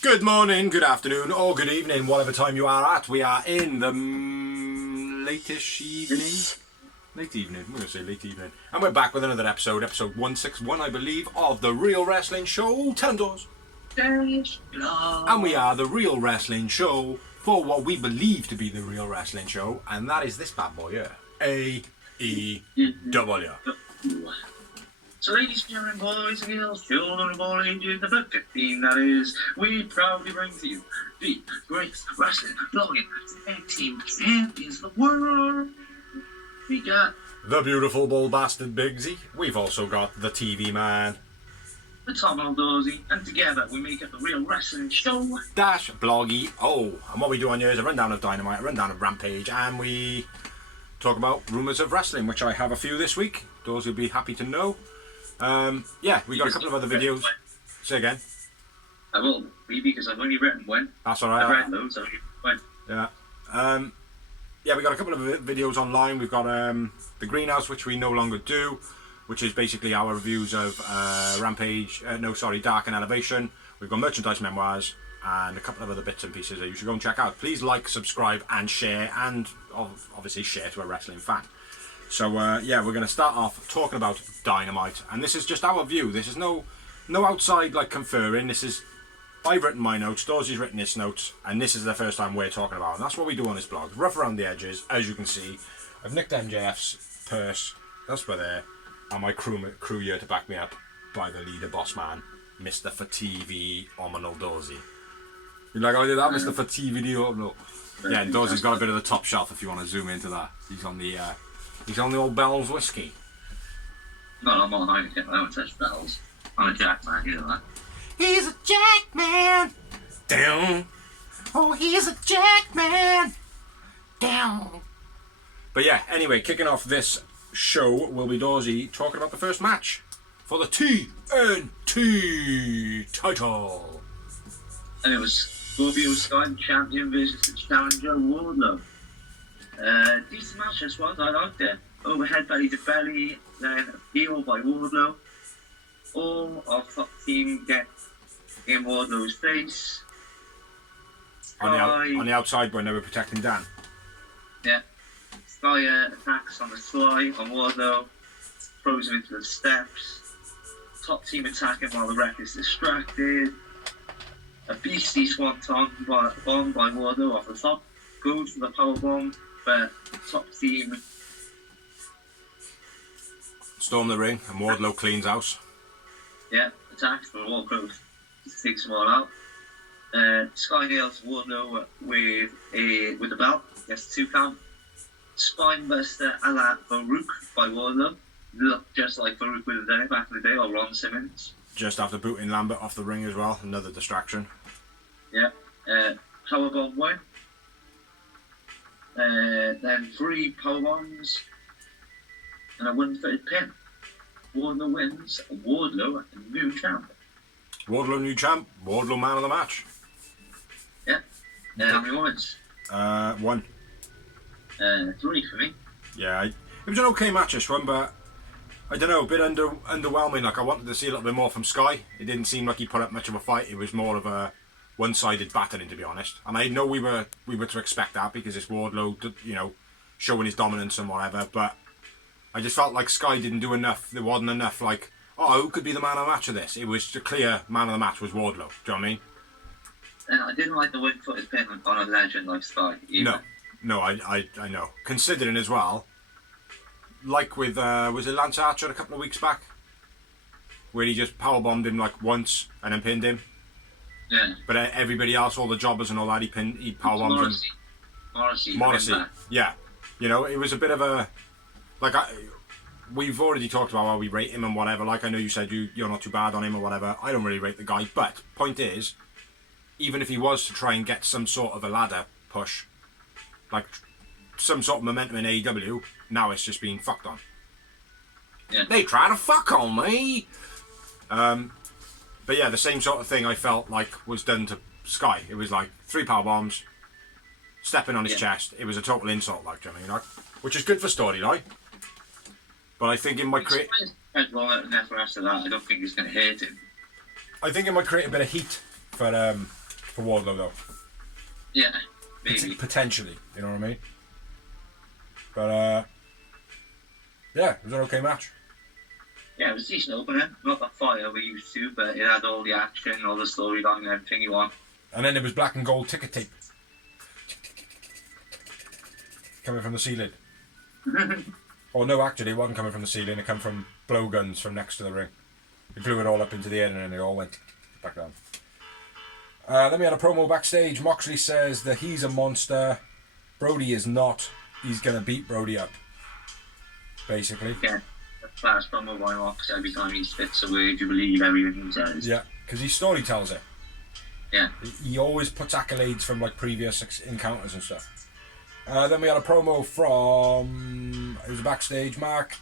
Good morning, good afternoon, or good evening, whatever time you are at. We are in the late-ish evening. Late evening, we're going to say late evening. And we're back with another episode 161, I believe, of The Real Wrestling Show. 10 doors. And we are The Real Wrestling Show for what we believe to be The Real Wrestling Show, and that is this bad boy here. AEW. So ladies and gentlemen, boys and girls, children of all ages, about 15 that is, we proudly bring to you the greatest wrestling blogging tag team champions of the world. We got the beautiful bull bastard Bigsy. We've also got the TV man, the Tom Aldozy, and together we make it the Real Wrestling Show. Dash Bloggy. Oh, and what we do on here is a rundown of Dynamite, a rundown of Rampage, and we talk about rumours of wrestling, which I have a few this week. Those will be happy to know. Yeah, we got a couple of other videos. Say again. I will be because I've only written when. That's alright. I've read loads, I've only written when. Yeah. Yeah, we got a couple of videos online. We've got the Greenhouse, which we no longer do, which is basically our reviews of Rampage. Dark and Elevation. We've got merchandise memoirs and a couple of other bits and pieces that you should go and check out. Please like, subscribe, and share, and obviously share to a wrestling fan. So yeah, we're going to start off talking about Dynamite, and this is just our view. This is no outside like conferring. This is, I've written my notes, Dorsey's written his notes, and this is the first time we're talking about it. And that's what we do on this blog. Rough around the edges, as you can see. I've nicked MJF's purse. That's where there, and my crew here to back me up by the leader, boss man, Mr. For TV, Ominal Dorsey. You like how I did that, Mr. For TV? No. Yeah, and Dorsey's got a bit of the top shelf if you want to zoom into that. He's on the old Bell's whiskey. No, I'm on Heineken. I don't touch bells. I'm a Jack man, you know that. He's a Jack man. Down. Oh, he's a Jack man. Down. But yeah, anyway, kicking off this show will be Dorsey talking about the first match for the TNT title. And it was Scorpio Sky champion versus the challenger Wardlow. Decent match this one, I liked it. Overhead belly to belly, then a heel by Wardlow. All our top team get in Wardlow's face. On the outside when they were protecting Dan. Yeah. Sky attacks on the sly on Wardlow, throws him into the steps. Top team attacking while the ref is distracted. A beastly swanton bomb by Wardlow off the top. Goes for the power bomb, but top team storm the ring and Wardlow cleans house. Yeah, attacks for all growth. Just takes them all out. Sky nails Wardlow with the belt. Gets 2 count. Spinebuster a la Farouk by Wardlow. Looked just like Farouk would have done it back in the day, or Ron Simmons. Just after booting Lambert off the ring as well. Another distraction. Yeah. Powerbomb win. Then 3 powerbombs and a 1-3 pin. Wardlow wins. Wardlow, new champ. Wardlow, new champ. Wardlow, man of the match. Yeah. How many points? 1. 3 for me. Yeah, it was an okay match this one, but I don't know, a bit underwhelming. Like I wanted to see a little bit more from Sky. It didn't seem like he put up much of a fight. It was more of a one-sided battering, to be honest. And I know we were to expect that because it's Wardlow, you know, showing his dominance and whatever. But I just felt like Sky didn't do enough. There wasn't enough like, oh, who could be the man of the match of this? It was the clear man of the match was Wardlow. Do you know what I mean? And I didn't like the one-footed pin on a legend like Sky either. No, I know. Considering as well, like with was it Lance Archer a couple of weeks back, where he just powerbombed him like once and then pinned him. Yeah. But everybody else, all the jobbers and all that, he powerbombed him. Morrissey. Yeah. You know, it was a bit of a like we've already talked about how we rate him and whatever. Like I know you said you're not too bad on him or whatever. I don't really rate the guy, but point is, even if he was to try and get some sort of a ladder push, like some sort of momentum in AEW, now it's just being fucked on. Yeah. They try to fuck on me. But yeah, the same sort of thing I felt like was done to Sky. It was like 3 power bombs, stepping on his chest. It was a total insult, like, do you know what I mean? Like, which is good for storyline. But I think it might create. After that, I don't think it's going to hurt him. I think it might create a bit of heat for for Wardlow though. Yeah, maybe. Potentially, you know what I mean? But yeah, it was an okay match. Yeah, it was a decent opener. Not the fire we used to, but it had all the action, all the storyline, and everything you want. And then there was black and gold ticket tape coming from the ceiling. Oh no, actually, it wasn't coming from the ceiling. It came from blowguns from next to the ring. He blew it all up into the air and then it all went back down. Then we had a promo backstage. Moxley says that he's a monster. Brody is not. He's going to beat Brody up. Basically. Yeah. Last promo by Mox, every time he spits a word, you believe everything he says. Yeah, because he story tells it. Yeah. He always puts accolades from like previous encounters and stuff. Then we had a promo from, it was a backstage, Mark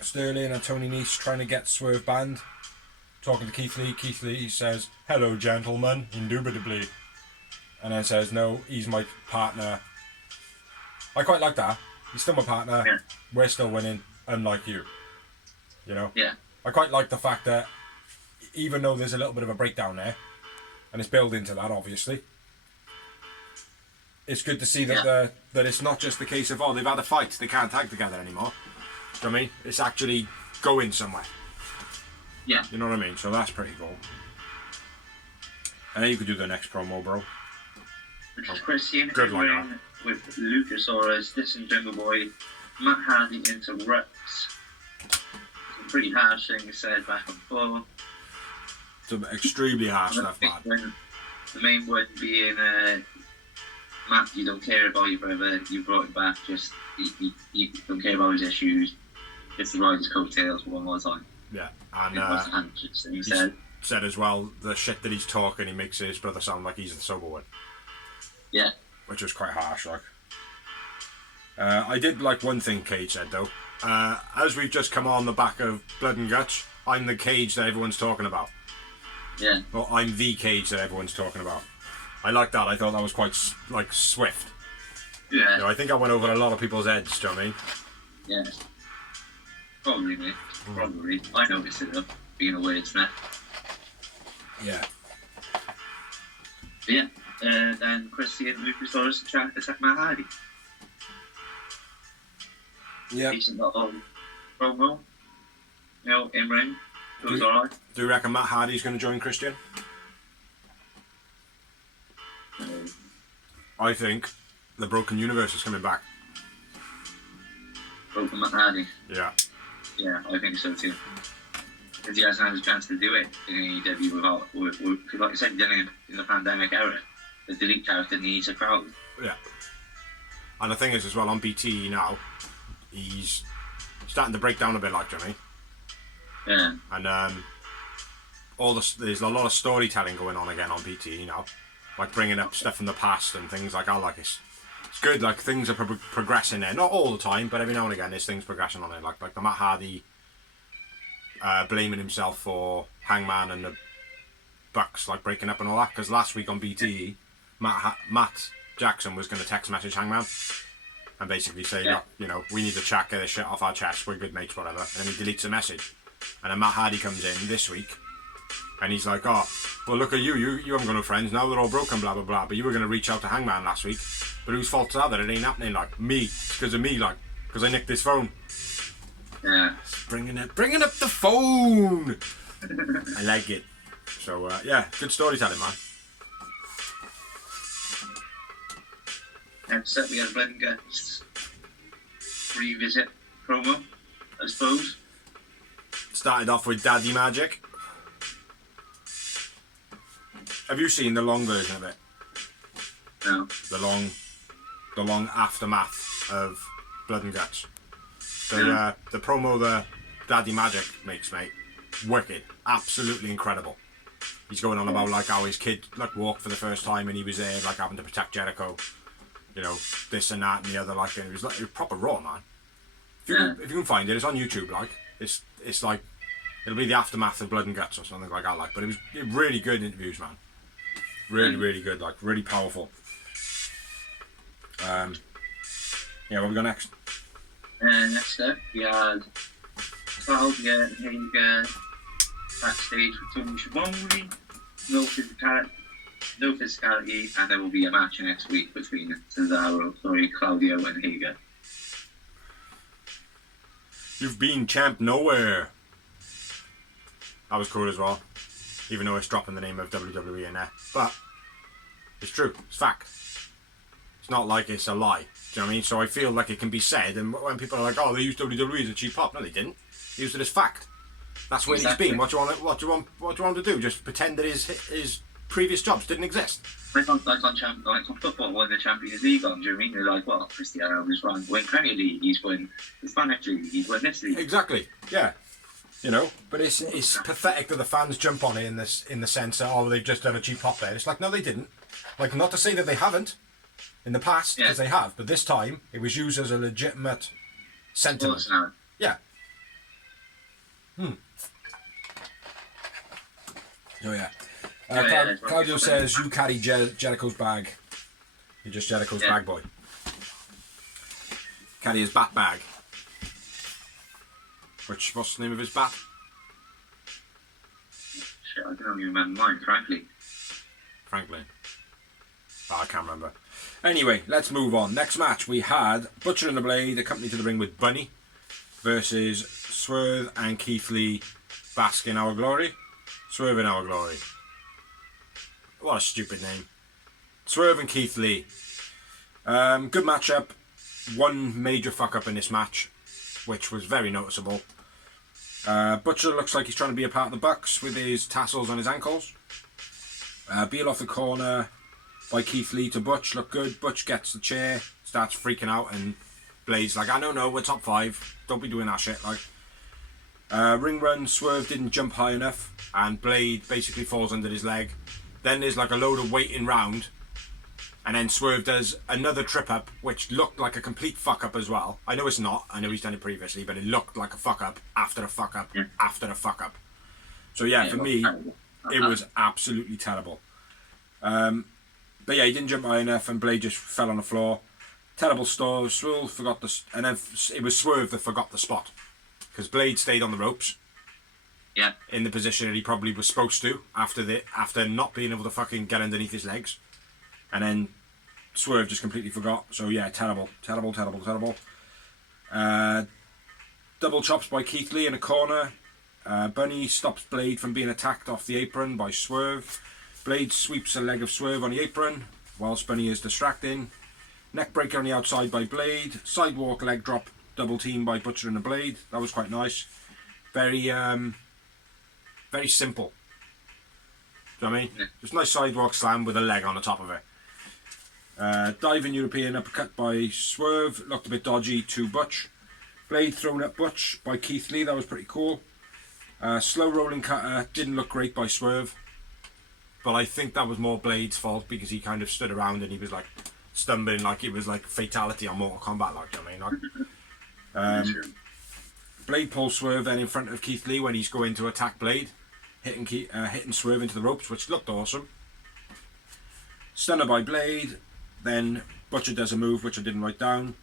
Sterling and Tony Nese trying to get Swerve banned. Talking to Keith Lee. Keith Lee says, "Hello, gentlemen," indubitably. And then says, "No, he's my partner." I quite like that. He's still my partner. Yeah. We're still winning, unlike you. You know? Yeah. I quite like the fact that even though there's a little bit of a breakdown there, and it's built into that, obviously, it's good to see that that it's not just the case of, oh, they've had a fight, they can't tag together anymore. Do you know what I mean? It's actually going somewhere. Yeah. You know what I mean? So that's pretty cool. And then you could do the next promo, bro. Which is Christian Good line, ring with Luchasaurus, this and Jungle Boy. Matt Hardy interrupts. Some pretty harsh things said back and forth. Some extremely harsh stuff, man. The main word being, Matt, you don't care about your brother, you brought him back, just, you don't care about his issues, just to ride his coattails one more time. Yeah, and he said as well, the shit that he's talking, he makes his brother sound like he's the sober one. Yeah. Which was quite harsh, like. I did like one thing Cage said, though. As we've just come on the back of Blood and Guts, I'm the Cage that everyone's talking about. Yeah. Well, I'm the Cage that everyone's talking about. I like that. I thought that was quite, like, swift. Yeah. You know, I think I went over a lot of people's heads, do you know what I mean? Yeah. Probably, mate. Probably. I noticed it, though, being a wordsmith. Yeah. But yeah. Then Christian Luchasaurus trying to attack Matt Hardy. Yeah. Decent little promo. You know, in ring. It was alright. Do you reckon Matt Hardy's going to join Christian? I think the Broken Universe is coming back. Broken Matt Hardy. Yeah. Yeah, I think so too. Because he hasn't had a chance to do it in AEW without, like I said, in the pandemic era. The Delete character needs a crowd. Yeah. And the thing is, as well, on BTE now, he's starting to break down a bit, like, do you know what I mean? Yeah. And there's a lot of storytelling going on again on BTE now, like bringing up stuff from the past and things like. I like it's good. Like things are progressing there, not all the time, but every now and again there's things progressing on it. Like the Matt Hardy blaming himself for Hangman and the Bucks, like breaking up and all that. Because last week on BTE, Matt Jackson was going to text message Hangman and basically say, look, you know, we need to chat, get this shit off our chest. We're good mates, whatever. And then he deletes the message, and then Matt Hardy comes in this week. And he's like, oh, well, look at you haven't got no friends, now they're all broken, blah, blah, blah. But you were going to reach out to Hangman last week. But whose fault is that it ain't happening? Like, me. It's because of me, like, because I nicked this phone. Yeah. Bringing up the phone! I like it. So, yeah, good storytelling, man. Next up, we had Blood and Guts revisit promo, I suppose. Started off with Daddy Magic. Have you seen the long version of it? No. The long aftermath of Blood and Guts. The promo that Daddy Magic makes, mate, wicked, absolutely incredible. He's going on about like how his kid like walked for the first time and he was there like having to protect Jericho, you know, this and that and the other, like, and it was proper raw, man. If you can find it, it's on YouTube. Like it's like it'll be the aftermath of Blood and Guts or something like that. Like, but it was really good interviews, man. Really good, like really powerful. Yeah, what we got next? Next up, we had Claudia Hager backstage with Tony Schiavone. No no physicality, and there will be a match next week between Claudio and Hager. You've been champ nowhere. That was cool as well. Even though it's dropping the name of WWE in there. But it's true. It's fact. It's not like it's a lie. Do you know what I mean? So I feel like it can be said, and when people are like, oh, they used WWE as a cheap pop. No, they didn't. They used it as fact. That's where he's been. What do you want to do? Just pretend that his previous jobs didn't exist. Like on football, when the Champions League on, do you know what I mean? They're like, well, Cristiano was won Premier League, he's won the Spanish League, he's won this league. Exactly. Yeah. You know, but it's pathetic that the fans jump on it in the sense that, oh, they've just done a cheap pop there. It's like, no, they didn't. Like, not to say that they haven't in the past, because they have, but this time it was used as a legitimate sentiment. Yeah. Oh yeah. Claudio says you carry Jericho's bag. You're just Jericho's bag boy. Carry his bat bag. What's the name of his bat? Shit, I don't even remember mine, frankly. Franklin. Oh, I can't remember. Anyway, let's move on. Next match we had Butcher and the Blade accompanied to the ring with Bunny versus Swerve and Keith Lee. Bask in Our Glory. Swerve in Our Glory. What a stupid name. Swerve and Keith Lee. Good matchup. One major fuck up in this match, which was very noticeable. Butcher looks like he's trying to be a part of the Bucks with his tassels on his ankles. Beal off the corner by Keith Lee to Butch. Look good. Butch gets the chair, starts freaking out, and Blade's like, I don't know, we're top 5. Don't be doing that shit. Like, ring run, Swerve didn't jump high enough, and Blade basically falls under his leg. Then there's like a load of waiting round, and then Swerve does another trip up, which looked like a complete fuck up as well. I know it's not. I know he's done it previously, but it looked like a fuck up after a fuck up after a fuck up. So yeah, for me, it was absolutely terrible. But yeah, he didn't jump high enough, and Blade just fell on the floor. Terrible stall. Swerve forgot and then it was Swerve that forgot the spot, because Blade stayed on the ropes. Yeah. In the position that he probably was supposed to after not being able to fucking get underneath his legs. And then Swerve just completely forgot. So yeah, terrible. Double chops by Keith Lee in a corner. Bunny stops Blade from being attacked off the apron by Swerve. Blade sweeps a leg of Swerve on the apron whilst Bunny is distracting. Neck breaker on the outside by Blade. Sidewalk leg drop double team by Butcher and the Blade. That was quite nice. Very simple. Do you know what I mean? Just a nice sidewalk slam with a leg on the top of it. Diving European uppercut by Swerve. Looked a bit dodgy to Butch. Blade thrown at Butch by Keith Lee. That was pretty cool. Slow rolling cutter. Didn't look great by Swerve. But I think that was more Blade's fault, because he kind of stood around and he was like stumbling like it was like fatality on Mortal Kombat. Like, you know what I mean? Like, Blade pulls Swerve then in front of Keith Lee when he's going to attack Blade. Hitting Swerve into the ropes, which looked awesome. Stunner by Blade. Then Butcher does a move which I didn't write down.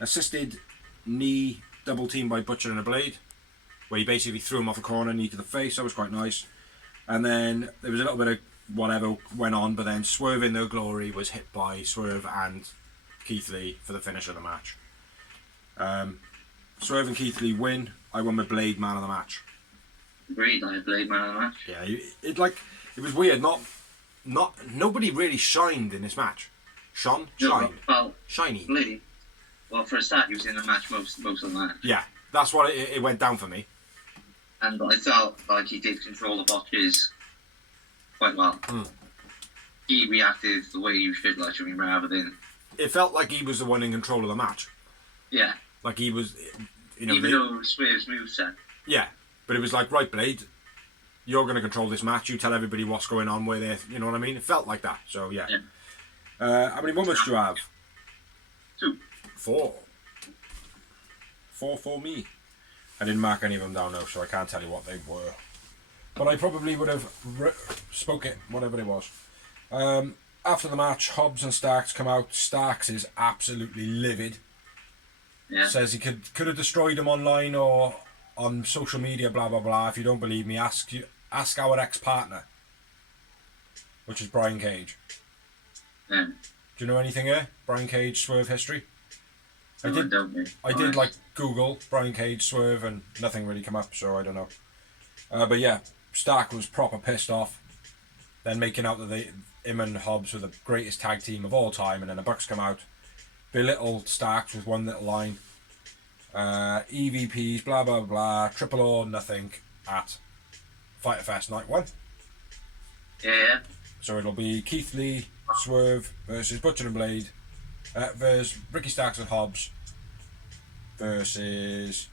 Assisted knee double team by Butcher and a Blade, where he basically threw him off a corner, knee to the face. That was quite nice. And then there was a little bit of whatever went on, but then Swerve in their glory was hit by Swerve and Keith Lee for the finish of the match. Swerve and Keith Lee win. I won with Blade man of the match. Agreed, I had Blade man of the match. Yeah, it was weird. Nobody really shined in this match. Shined. Well, shiny. Blade. Well, for a start, he was in the match most of the match. Yeah, that's what it went down for me. And I felt like he did control the botches quite well. He reacted the way you should, like, rather than... It felt like he was the one in control of the match. Yeah. Like he was, even though it was Swerve's moveset. Yeah, but it was like, right, Blade, you're going to control this match. You tell everybody what's going on, where they're, you know what I mean? It felt like that. So yeah. How many moments do you have? 2. 4. 4 for me. I didn't mark any of them down though, so I can't tell you what they were. But I probably would have spoke it, whatever it was. After the match, Hobbs and Starks come out. Starks is absolutely livid. Yeah. Says he could have destroyed him online or on social media, blah blah blah. If you don't believe me, ask our ex-partner. which is Brian Cage. Yeah. Do you know anything here? Brian Cage Swerve history? No, I did like Google Brian Cage Swerve and nothing really come up, so I don't know. But yeah, Stark was proper pissed off. Then making out that him and Hobbs were the greatest tag team of all time, and then the Bucks come out, belittled Starks with one little line. EVPs, blah blah blah, triple or nothing at Fyter Fest Night 1. Yeah. So it'll be Keith Lee, Swerve versus Butcher and Blade, versus Ricky Starks and Hobbs versus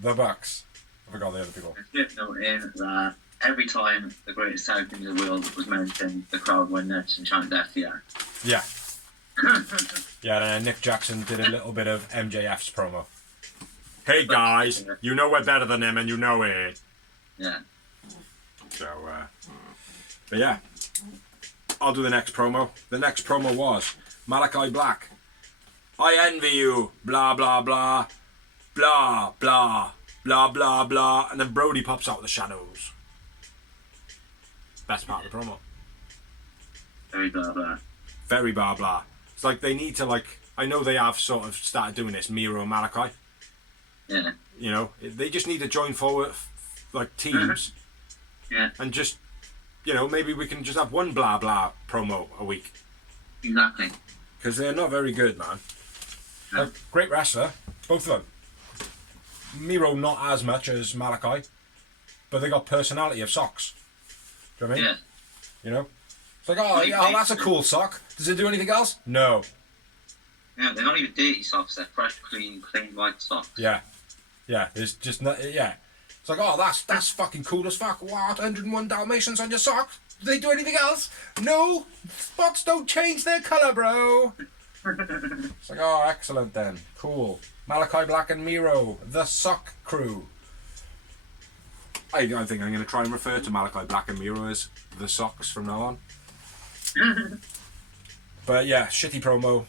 the Bucks. I forgot the other people. It's worth noting that every time the greatest tag team in the world was mentioned, the crowd went nuts and chanted FTR. Yeah. Yeah, and Nick Jackson did a little bit of MJF's promo. Hey guys, you know we're better than them and you know it. Yeah. So, but yeah, I'll do the next promo. The next promo was Malachi Black. I envy you, blah blah blah, blah blah blah blah blah, and then Brody pops out of the shadows. Best part of the promo. Very blah blah. Very blah blah. It's like they need to I know they have sort of started doing this, Miro and Malachi. Yeah. You know, they just need to join forward teams. Yeah. And just, maybe we can just have one blah blah promo a week. Exactly. Because they're not very good, man. No. Great wrestler, both of them. Miro not as much as Malachi, but they got personality of socks. Do you know what I mean? Yeah. It's like, oh, that's a cool sock. Does it do anything else? No. Yeah, they're not even dirty socks. They're fresh, clean white socks. Yeah. Yeah, there's just not, yeah. It's like, oh, that's fucking cool as fuck. What, 101 Dalmatians on your socks? Do they do anything else? No. Spots don't change their colour, bro. It's like, oh, excellent then. Cool. Malachi Black and Miro, the Sock Crew. I think I'm going to try and refer to Malachi Black and Miro as the Socks from now on. But yeah, shitty promo.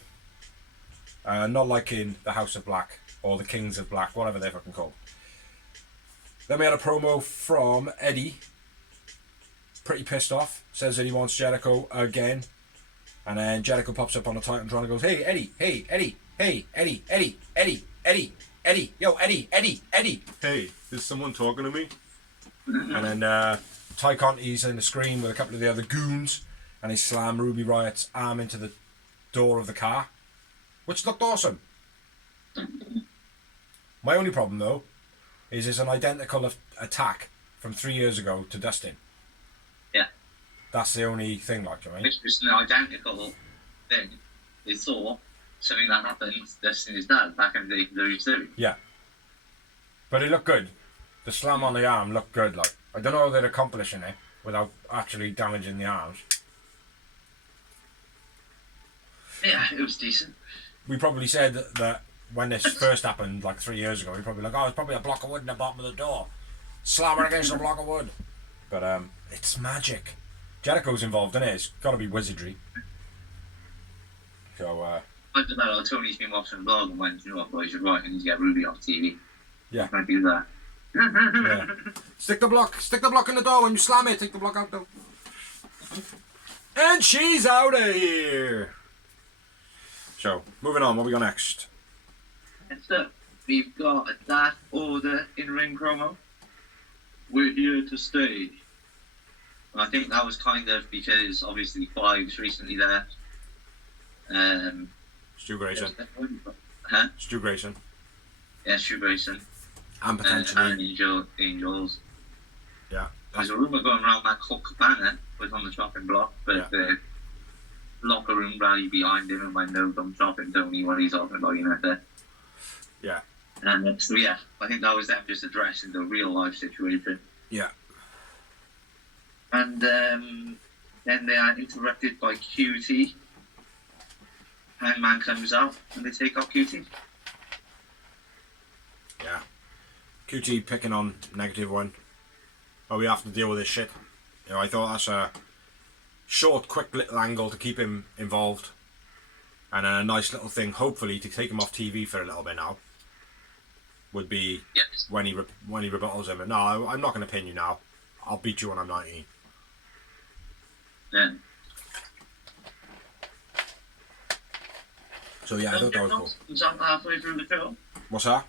Not liking the House of Black or the Kings of Black, whatever they're fucking called. Then we had a promo from Eddie. Pretty pissed off. Says that he wants Jericho again. And then Jericho pops up on the Titantron and goes, hey, Eddie, hey, Eddie, hey, Eddie, Eddie, Eddie, Eddie, Eddie, yo, Eddie, Eddie, Eddie. Hey, is someone talking to me? And then Ty Conti's in the screen with a couple of the other goons. And he slammed Ruby Riot's arm into the door of the car. Which looked awesome. My only problem, though, is it's an identical attack from 3 years ago to Dustin. Yeah. That's the only thing, I mean. It's just an identical thing. They saw something that happened to Dustin's dad back in the 32. Yeah. But it looked good. The slam on the arm looked good, I don't know how they're accomplishing it without actually damaging the arms. Yeah, it was decent. We probably said that when this first happened, 3 years ago, we probably it's probably a block of wood in the bottom of the door. Slam it against a block of wood. But it's magic. Jericho's involved in it. It's got to be wizardry. So, I don't know, Tony's been watching the vlog and went, you know what, boys, you're right, I need to get Ruby off TV. Yeah. I'm going to do that. Yeah. Stick the block in the door when you slam it. Take the block out though. And she's out of here. So, moving on, what we got next? Next up, we've got a That Order in-ring promo. We're here to stay. And I think that was kind of because, obviously, Five's recently there. Stu Grayson. Huh? Stu Grayson. Yeah, Stu Grayson. And potentially... and Angels. Yeah. There's a rumour going around that Hook banner was on the chopping block, but the locker room rally behind him and went, no, don't chop him, Tony, what he's talking about, there. Yeah. And so, yeah, I think that was them just addressing the real life situation. Yeah. And then they are interrupted by QT. Hangman comes out and they take out QT. Yeah. QT picking on -1. Oh, we have to deal with this shit. I thought that's a short, quick little angle to keep him involved. And a nice little thing, hopefully, to take him off TV for a little bit now. Would be when he rebuttals him. No, I'm not going to pin you now. I'll beat you when I'm 19. Yeah. So yeah, I thought that was cool. Comes out halfway through the show. What's that?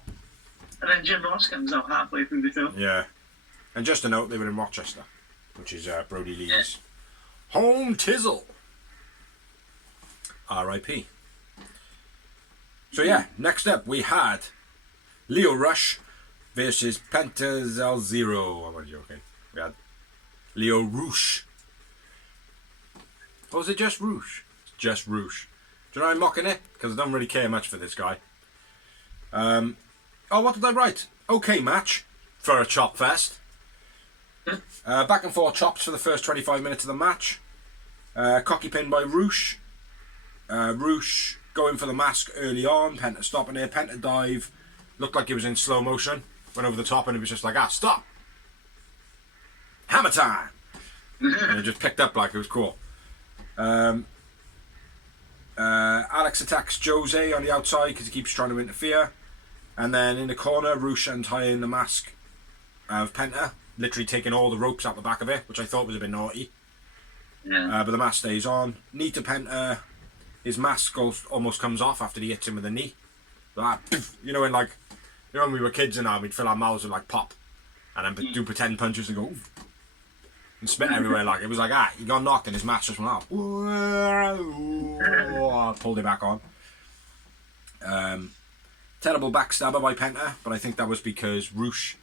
And then Jim Ross comes out halfway through the show. Yeah. And just to note, they were in Rochester, which is Brody Lee's home tizzle. R.I.P. So yeah, next up we had Leo Rush versus Pentazo Zero. I'm only joking. We had Leo Rush. Or was it just Rush? Just Rush. Do you know I'm mocking it? Because I don't really care much for this guy. Oh, what did I write? Okay match for a chop fest. Back and forth chops for the first 25 minutes of the match. Cocky pin by Rush. Rush going for the mask early on. Penta stopping there. Penta dive. Looked like he was in slow motion. Went over the top and it was just like, stop. Hammer time. And it just picked up like it was cool. Alex attacks Jose on the outside because he keeps trying to interfere. And then in the corner, Rush untying the mask of Penta. Literally taking all the ropes out the back of it, which I thought was a bit naughty. Yeah. But the mask stays on. Knee to Penta. His mask almost comes off after he hits him with a knee. Like, you know, when we were kids and we'd fill our mouths with like pop. And then do pretend punches and go, oof, and spit everywhere. Like, it was like, he got knocked and his mask just went off. Pulled it back on. Terrible backstabber by Penta, but I think that was because Rush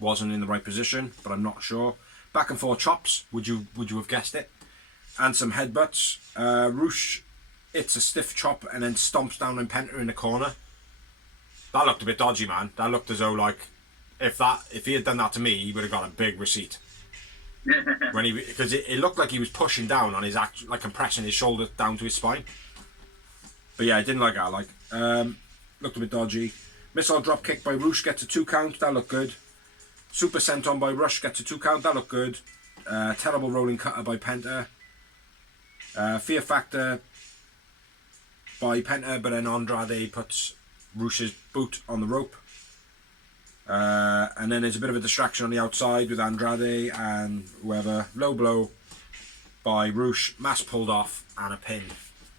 wasn't in the right position, but I'm not sure. Back and forth chops, would you have guessed it? And some headbutts. Rush hits a stiff chop and then stomps down on Penta in the corner. That looked a bit dodgy, man. That looked as though like if he had done that to me, he would have got a big receipt. Because it looked like he was pushing down on his like compressing his shoulder down to his spine. But yeah, I didn't like that. Like looked a bit dodgy. Missile drop kick by Rush gets a 2 count. That looked good. Super senton by Rush gets a 2 count. That looked good. Terrible rolling cutter by Penta. Fear factor by Penta, but then Andrade puts Rush's boot on the rope. And then there's a bit of a distraction on the outside with Andrade and whoever. Low blow by Rush. Mask pulled off and a pin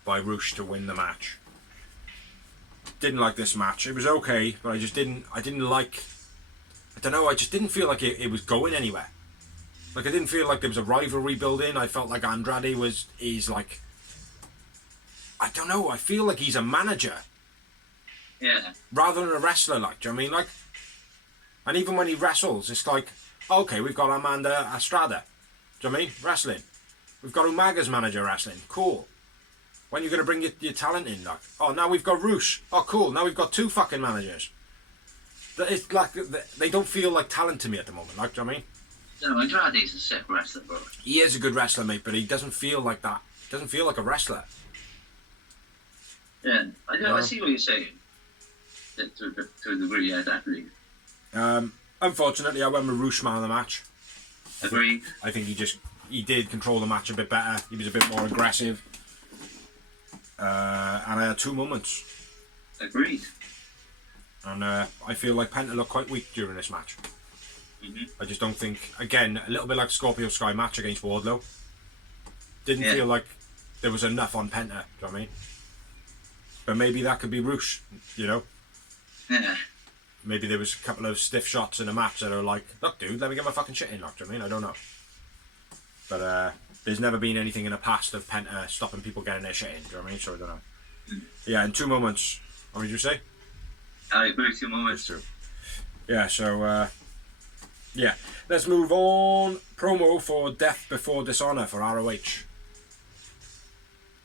by Rush to win the match. Didn't like this match. It was okay, but I just didn't like. I don't know. I just didn't feel like it was going anywhere. Like I didn't feel like there was a rivalry building. I felt like Andrade is like. I don't know. I feel like he's a manager. Yeah. Rather than a wrestler, like. Do you know what I mean? Like. And even when he wrestles, it's like, okay, we've got Amanda Estrada. Do you know what I mean? Wrestling. We've got Umaga's manager wrestling. Cool. When are you going to bring your talent in? Like, oh, now we've got Rush. Oh, cool. Now we've got 2 fucking managers. It's like, they don't feel like talent to me at the moment. Like, do you know what I mean? No, Andrade's a sick wrestler, bro. He is a good wrestler, mate, but he doesn't feel like that. He doesn't feel like a wrestler. Yeah, I see what you're saying. To a degree, yeah, definitely. Unfortunately, I went with Rush man of the match. Agreed. I think he did control the match a bit better. He was a bit more aggressive. And I had 2 moments. Agreed. And I feel like Penta looked quite weak during this match. Mm-hmm. I just don't think, again, a little bit like Scorpio Sky match against Wardlow. Didn't feel like there was enough on Penta, do you know what I mean? But maybe that could be Rush, you know? Yeah. Maybe there was a couple of stiff shots in a match that are like, look dude, let me get my fucking shit in, look, do you know what I mean? I don't know. But there's never been anything in the past of Penta stopping people getting their shit in, do you know what I mean? So I don't know. Yeah, in 2 moments. What did you say? I agree, 2 moments. 2. Yeah, so yeah. Let's move on. Promo for Death Before Dishonor for ROH.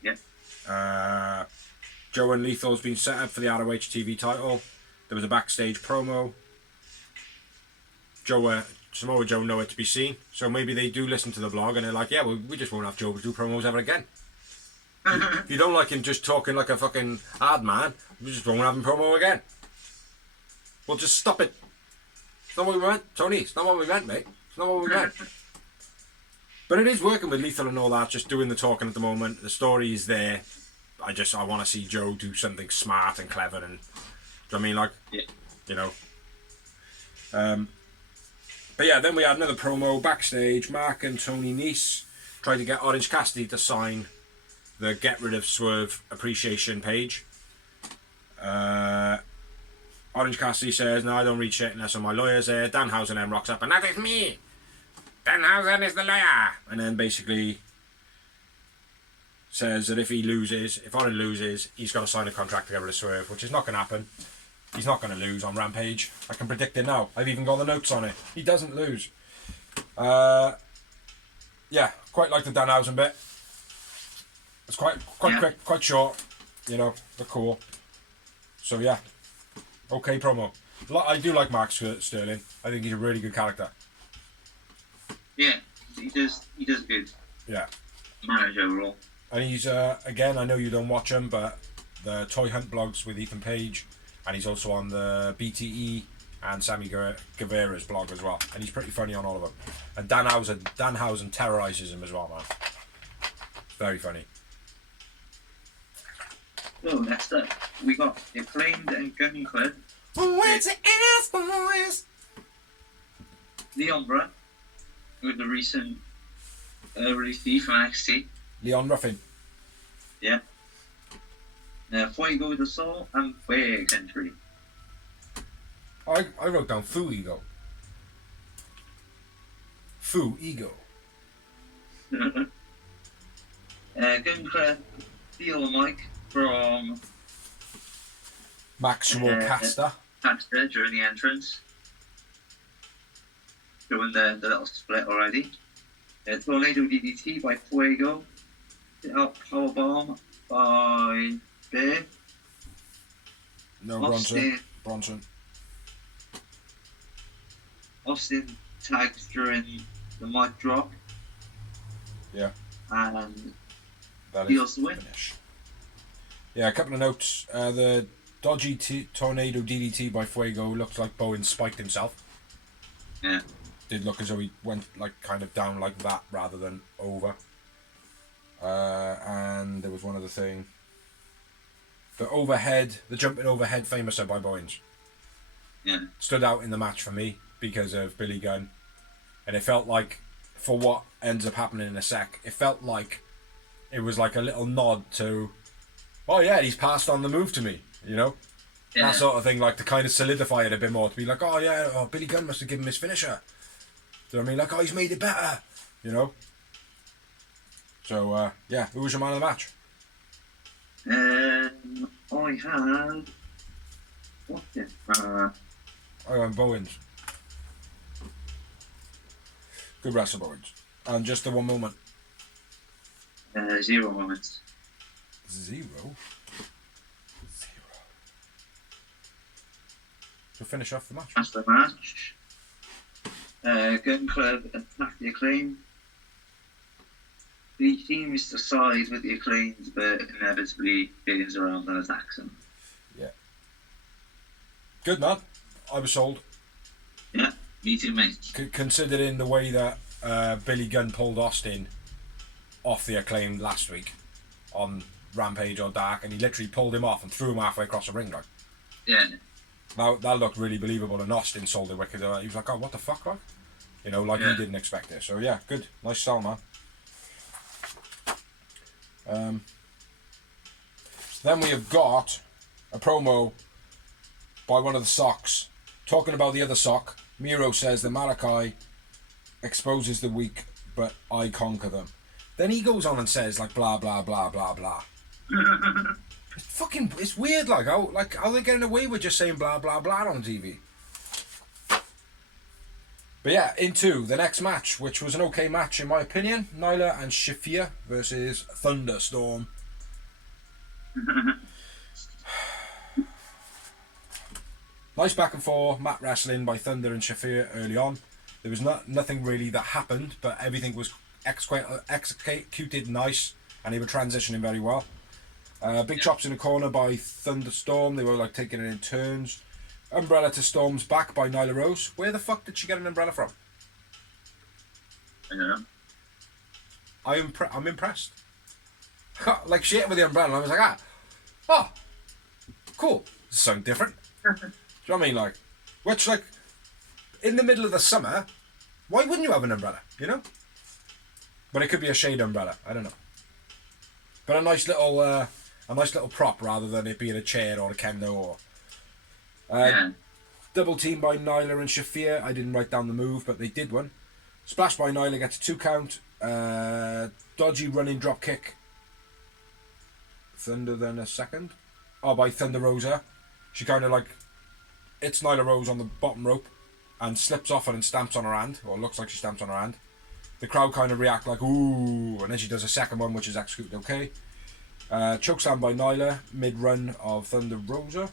Yeah. Joe and Lethal's been set up for the ROH TV title. There was a backstage promo. Samoa Joe nowhere to be seen. So maybe they do listen to the blog and they're like, yeah, well, we just won't have Joe do promos ever again. If you don't like him just talking like a fucking hard man, we just won't have him promo again. We'll just stop it. It's not what we meant, Tony. It's not what we meant, mate. It's not what we meant. But it is working with Lethal and all that, just doing the talking at the moment. The story is there. I want to see Joe do something smart and clever and, do you know what I mean? Like, yeah. You know. But yeah, then we had another promo backstage. Mark and Tony Nese tried to get Orange Cassidy to sign the Get Rid of Swerve appreciation page. Orange Cassidy says, no, I don't read shit unless my lawyer's there. Danhausen then rocks up, and that is me. Danhausen is the lawyer. And then basically says that if Orange loses, he's got to sign a contract to get rid of Swerve, which is not going to happen. He's not going to lose on Rampage. I can predict it now. I've even got the notes on it. He doesn't lose. Yeah, quite like the Danhausen bit. It's quite quick, quite short, you know, but cool. So yeah, okay promo. I do like Mark Sterling. I think he's a really good character. Yeah, he does good. Yeah. Manager overall. And he's again, I know you don't watch him, but the Toy Hunt blogs with Ethan Page, and he's also on the BTE and Sammy Guevara's blog as well, and he's pretty funny on all of them. And Danhausen terrorizes him as well, man. Very funny. So next up, we got Acclaimed and Gunny Club. Where's the ass, boys? Leon Ruff with the recent release fee from NXT. Leon Ruffin. Yeah. Fuego de Sol and Fuego Country. I wrote down Fu Ego. Fu Ego. Gun Club steal the mic from Maxwell Caster during the entrance. Doing the little split already. Tornado DDT by Fuego. Hit out Powerbomb by Bear. No, Bronson. Austin tagged during the mic drop. Yeah. And that deals the win. Finish. Yeah, a couple of notes. The dodgy tornado DDT by Fuego looks like Bowen spiked himself. Yeah. Did look as though he went like kind of down like that rather than over. And there was one other thing. The jumping overhead famouser by Bowens. Yeah. Stood out in the match for me because of Billy Gunn. And it felt like, for what ends up happening in a sec, it felt like it was like a little nod to, oh yeah, he's passed on the move to me, you know? Yeah. That sort of thing, like to kind of solidify it a bit more, to be like, oh yeah, Billy Gunn must have given him his finisher. Do you know what I mean? Like, oh, he's made it better, you know? So, yeah, who was your man of the match? I had... What's it? I went Bowens. Good wrestler, Bowens. And just the one moment. 0 moments. 0? So finish off the match. That's the match. Gun Club attack the Acclaimed. He seems to side with the Acclaimed, but inevitably begins around and attacks them. Yeah. Good, man. I was sold. Yeah, me too, mate. Considering the way that Billy Gunn pulled Austin off the Acclaimed last week on Rampage or Dark, and he literally pulled him off and threw him halfway across the ring, like. Yeah. That looked really believable, and Austin sold it wicked. He was like, oh, what the fuck, like? You know, like he didn't expect it. So, yeah, good. Nice sell, man. Then we have got a promo by one of the socks. Talking about the other sock, Miro says that Malachi exposes the weak, but I conquer them. Then he goes on and says, like, blah, blah, blah, blah, blah. It's weird, like how they getting away with just saying blah blah blah on TV. But yeah, into the next match, which was an okay match in my opinion. Nyla and Shafir versus Thunderstorm. Nice back and forth mat wrestling by Thunder and Shafir early on. There was nothing really that happened, but everything was executed nice, and they were transitioning very well. Big chops in the corner by Thunderstorm. They were like taking it in turns. Umbrella to Storm's back by Nyla Rose. Where the fuck did she get an umbrella from? I don't know. I'm impressed. Like she hit with the umbrella and I was like, oh, cool. This is something different. Do you know what I mean? Like, which like, in the middle of the summer, Why wouldn't you have an umbrella? You know. But it could be a shade umbrella. I don't know. But a nice little prop rather than it being a chair or a kendo or. Double team by Nyla and Shafir. I didn't write down the move, but they did one. Splash by Nyla gets a 2 count. Dodgy running drop kick. Thunder then a second. Oh, by Thunder Rosa. She kind of like hits Nyla Rose on the bottom rope and slips off her and stamps on her hand, or looks like she stamps on her hand. The crowd kind of react like, ooh, and then she does a second one, which is executed okay. Chokeslam by Nyla, mid-run of Thunder Rosa.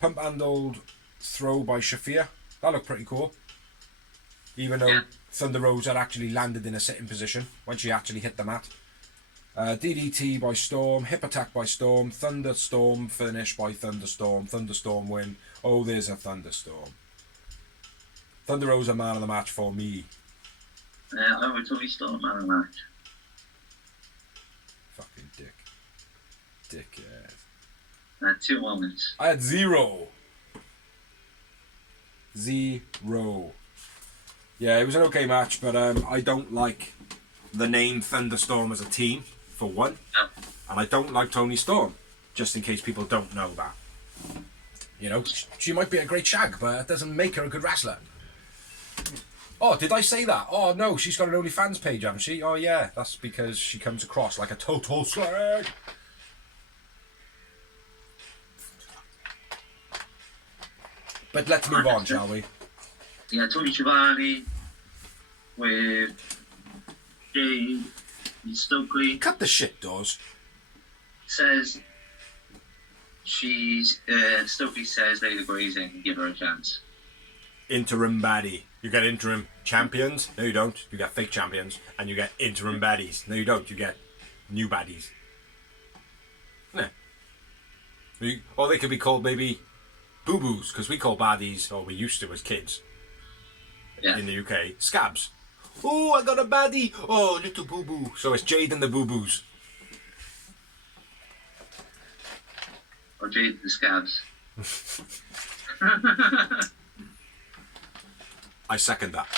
Pump handled throw by Shafir. That looked pretty cool. Even though Thunder Rosa had actually landed in a sitting position when she actually hit the mat. DDT by Storm, hip attack by Storm, Thunderstorm finish by Thunderstorm, Thunderstorm win. Oh, there's a Thunderstorm. Thunder Rosa man of the match for me. I would totally Storm man of the match. Fucking dick. Dickhead. I had 2 moments. I had 0. 0. Yeah, it was an okay match, but I don't like the name Thunderstorm as a team, for one. No. And I don't like Toni Storm, just in case people don't know that. You know, she might be a great shag, but it doesn't make her a good wrestler. Oh, did I say that? Oh, no, she's got an OnlyFans page, hasn't she? Oh, yeah, that's because she comes across like a total slag. But let's move on, shall we? Yeah, Tony Schiavone with Jade Stokely. Cut the shit, Dawes. Says Stokely says Layla Grazing, give her a chance. Interim baddie. You get interim champions. No, you don't. You get fake champions. And you get interim baddies. No, you don't. You get new baddies. No. Or they could be called maybe boo-boos, because we call baddies, or we used to as kids, in the UK, scabs. Oh, I got a baddie. Oh, little boo-boo. So it's Jade and the boo-boos. Or Jade the Scabs. I second that.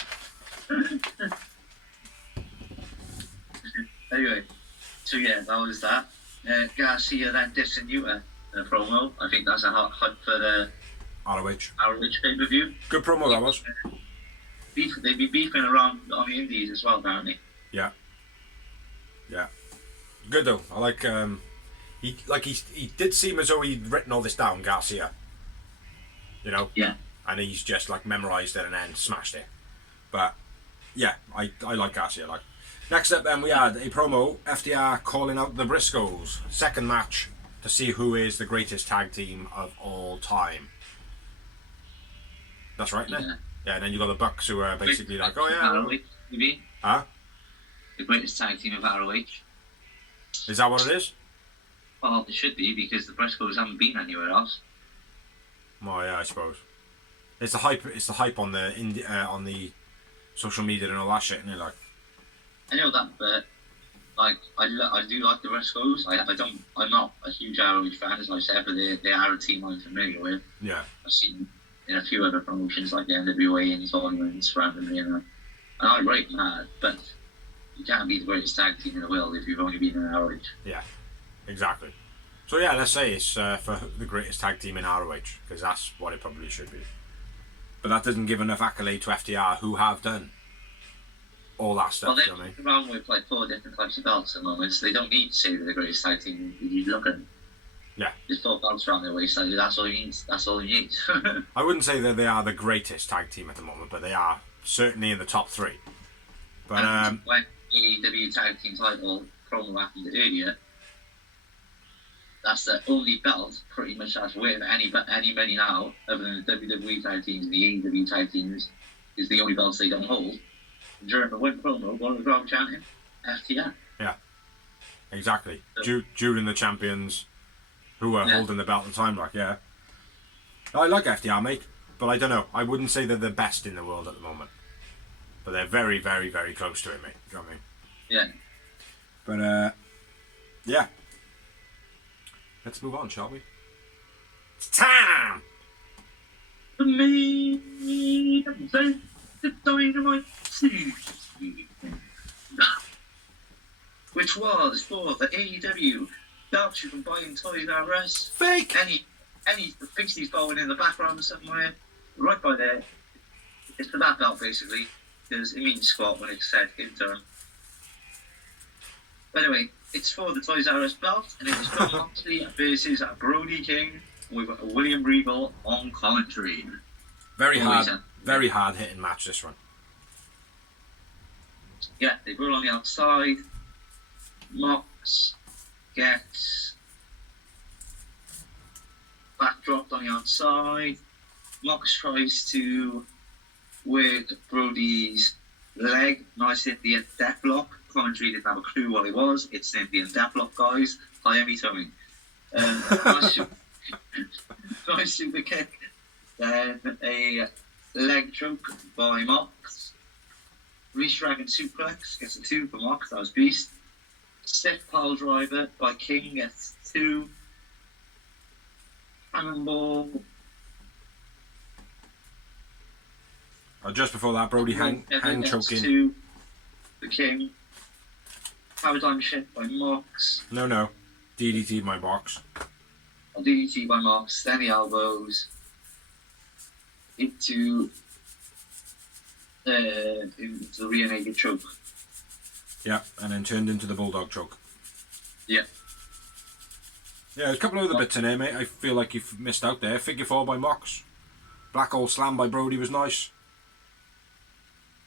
Anyway, so yeah, that was that. Garcia then dissing Utah in a promo. I think that's a hot hunt for the ROH pay-per-view. Good promo that was. They'd be beefing around on the indies as well, apparently. Yeah. Good though. I like he did seem as though he'd written all this down, Garcia. You know? Yeah. And he's just like memorised it and then smashed it. But yeah, I like Garcia. Like next up, then we had a promo. FDR calling out the Briscoes. Second match to see who is the greatest tag team of all time. That's right, isn't it? Yeah, and then you got the Bucks who are basically like, oh yeah. ROH, maybe. Huh? The greatest tag team of ROH. Is that what it is? Well, it should be because the Briscoes haven't been anywhere else. Well, yeah, I suppose. It's the hype. It's the hype on the social media and all that shit, isn't it? Like, I know that, but like I do like the Briscoes. I'm not a huge ROH fan, as I said, but they are a team I'm familiar with. Yeah. I've seen in a few other promotions like the NWA and tournaments randomly, and I rate that, but you can't be the greatest tag team in the world if you've only been in ROH. Yeah, exactly. So yeah, let's say it's for the greatest tag team in ROH, because that's what it probably should be. But that doesn't give enough accolade to FTR, who have done all that stuff. Well, they're around with like 4 different types of belts at the moment, so they don't need to say they're the greatest tag team. You look at them. Yeah. There's 4 belts around their waist, so that's all he needs. That's all he needs. I wouldn't say that they are the greatest tag team at the moment, but they are certainly in the top 3. But when AEW tag team title promo happened earlier, that's the only belt pretty much that's worth any money now, other than the WWE tag teams and the AEW tag teams, is the only belts they don't hold. And during the win promo, one of the crowd chanting, FTR. Yeah, exactly. So, Jude and the champions who were holding the belt at the time, like, yeah. I like FTR, mate, but I don't know. I wouldn't say they're the best in the world at the moment. But they're very, very, very close to it, mate. You know what I mean? Yeah. But, yeah. Let's move on, shall we? It's time! the Dynamite 2, which was for the AEW belt you can buy in Toys R Us. Fake! Any Pixie's bowling in the background somewhere, right by there. It's for that belt basically, because it means squat when it's said in turn. But anyway, it's for the Toys R Us belt, and it was John Moxley versus Brody King with William Regal on commentary. Very hard hitting match, this one. Yeah, they roll on the outside. Mox gets back dropped on the outside. Mox tries to work Brody's leg. Nice hit the death block. Commentary didn't have a clue what it was. It's the Indian death block, guys. I am towing. Nice super kick. Then a leg choke by Mox. Reach Dragon suplex gets a 2 for Mox. That was beast. Stiff pile driver by King gets 2. Cannonball. Just before that, Brody hang choking. 2 for King. Paradigm shift by Mox. No. DDT my box. DDT by Mox. Then the elbows into the rear naked choke. Yeah, and then turned into the bulldog choke. Yeah. Yeah, there's a couple of other bits in there, mate. I feel like you've missed out there. Figure 4 by Mox. Black hole slam by Brody was nice.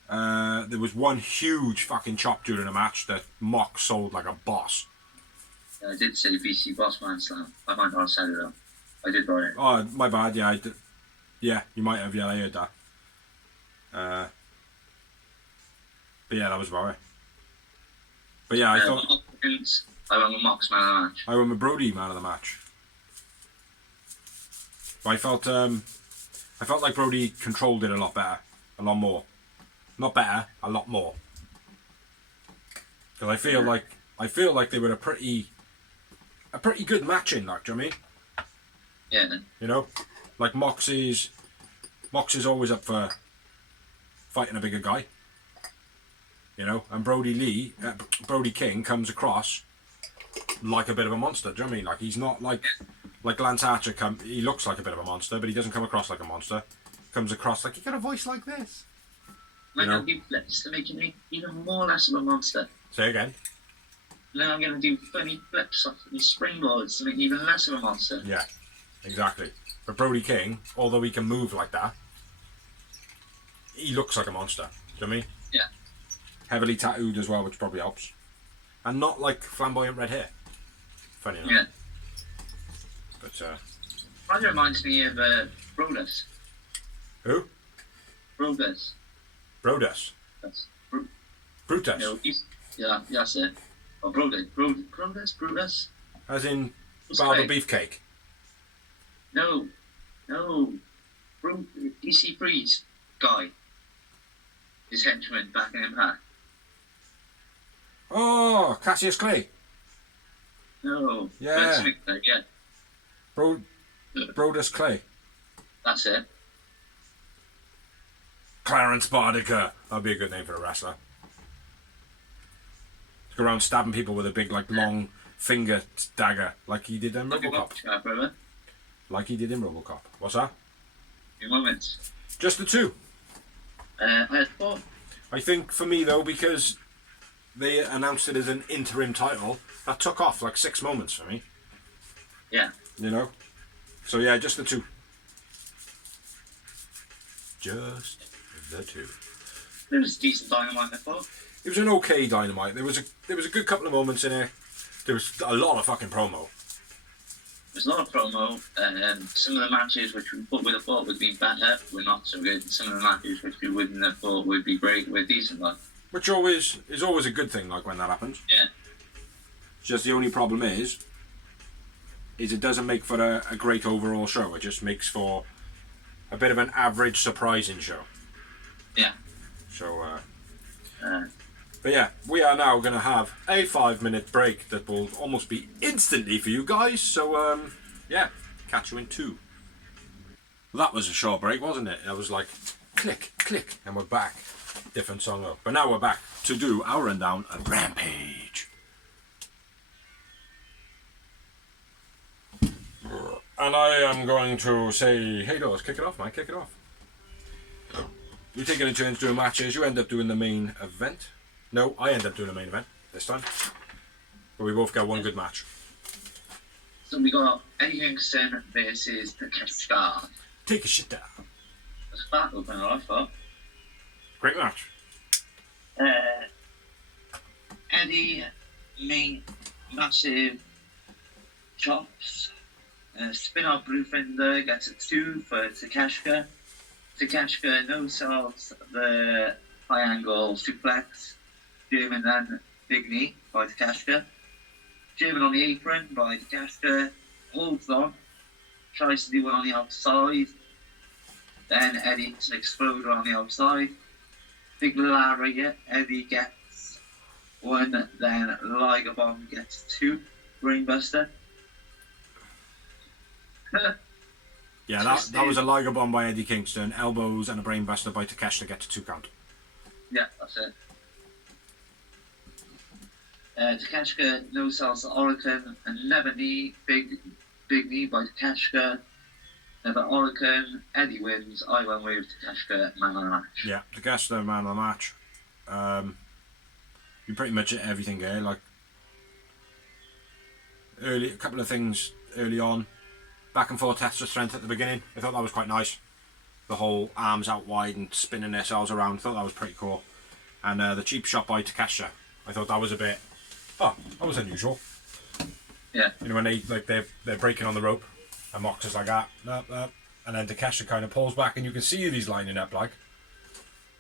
There was one huge fucking chop during the match that Mox sold like a boss. Yeah, I did say BC Boss Man Slam. I might not have said it though. I did write it. Oh, my bad. Yeah, I did. Yeah, you might have. Yeah, I heard that. But yeah, that was about it. But yeah, I thought I went with Mox man of the match. I went with Brody man of the match. But I felt like Brody controlled it a lot better, a lot more. Not better, a lot more. Because I feel like they were a pretty good matching, like, do you know what I mean? Yeah. You know, like Mox is always up for fighting a bigger guy. You know, and Brody King comes across like a bit of a monster. Do you know what I mean? Like, he's not like Lance Archer. He looks like a bit of a monster, but he doesn't come across like a monster. Comes across like, you got a voice like this. I'm going to do flips to make him even more less of a monster. Say again. Now I'm going to do funny flips off these springboards to make him even less of a monster. Yeah, exactly. But Brody King, although he can move like that, he looks like a monster. Do you know what I mean? Yeah. Heavily tattooed as well, which probably helps. And not like flamboyant red hair. Funny enough. Yeah. But, Kind of reminds me of Brodus. Who? Brodus. Brodus. That's Brutus. No, yeah, that's it. Oh, Brodus. As in What's Barber his Beefcake. No. EC Freeze guy. His henchman back in Impact. Oh, Cassius Clay. No. Yeah. Yeah. Brodus Clay. That's it. Clarence Bardica. That'd be a good name for a wrestler. Go around stabbing people with a big, like, long finger dagger, like he did in RoboCop. Like he did in RoboCop. What's that? Few moments. Just the 2. I had 4. I think for me though, because they announced it as an interim title, that took off like 6 moments for me. Yeah. You know? So yeah, just the 2. Just the 2. It was decent Dynamite, I thought. It was an okay Dynamite. There was a good couple of moments in there. There was a lot of fucking promo. There's a lot of promo, and some of the matches which we would have thought would be better were not so good. Some of the matches which we wouldn't have thought would be great were decent, like. Which is always a good thing, like, when that happens. Yeah. Just the only problem is it doesn't make for a great overall show. It just makes for a bit of an average surprising show. Yeah. So, but yeah, we are now going to have a 5-minute break that will almost be instantly for you guys. So, yeah, catch you in 2. That was a short break, wasn't it? It was like click, click, and we're back. Different song though. But now we're back to do our rundown of Rampage. And I am going to say, hey Dawes, kick it off, man, kick it off. You taking a turns doing matches, you end up doing the main event. No, I end up doing the main event this time. But we both get one good match. So we got Eddie Kingston versus the Cascade. Take a shit down. That's a fat opener, I thought. Great match. Eddie made massive chops. Spin out Bluefinder gets a 2 for Takeshita. Takeshita no sells the high angle suplex. German then big knee by Takeshita. German on the apron by Takeshita. Holds on. Tries to do one on the outside. Then Eddie gets an exploder on the outside. Big lariat. Eddie gets 1. Then Liger Bomb gets 2. Brainbuster. Yeah, that was a Liger Bomb by Eddie Kingston, elbows and a brainbuster by Takeshita get to 2 count. Yeah, that's it. Takeshita no sells the Oracle, another knee, big knee by Takeshita. Another Oracle, Eddie wins. I went with Takeshita, man of the match. Yeah, Takeshita, man of the match. You pretty much hit everything there. Like a couple of things early on. Back and forth test of strength at the beginning. I thought that was quite nice. The whole arms out wide and spinning themselves around. I thought that was pretty cool. And the cheap shot by Takeshita. I thought that was a bit. Oh, that was unusual. Yeah. You know when they're breaking on the rope, and Mox is like that, and then Takeshita kind of pulls back, and you can see these lining up like.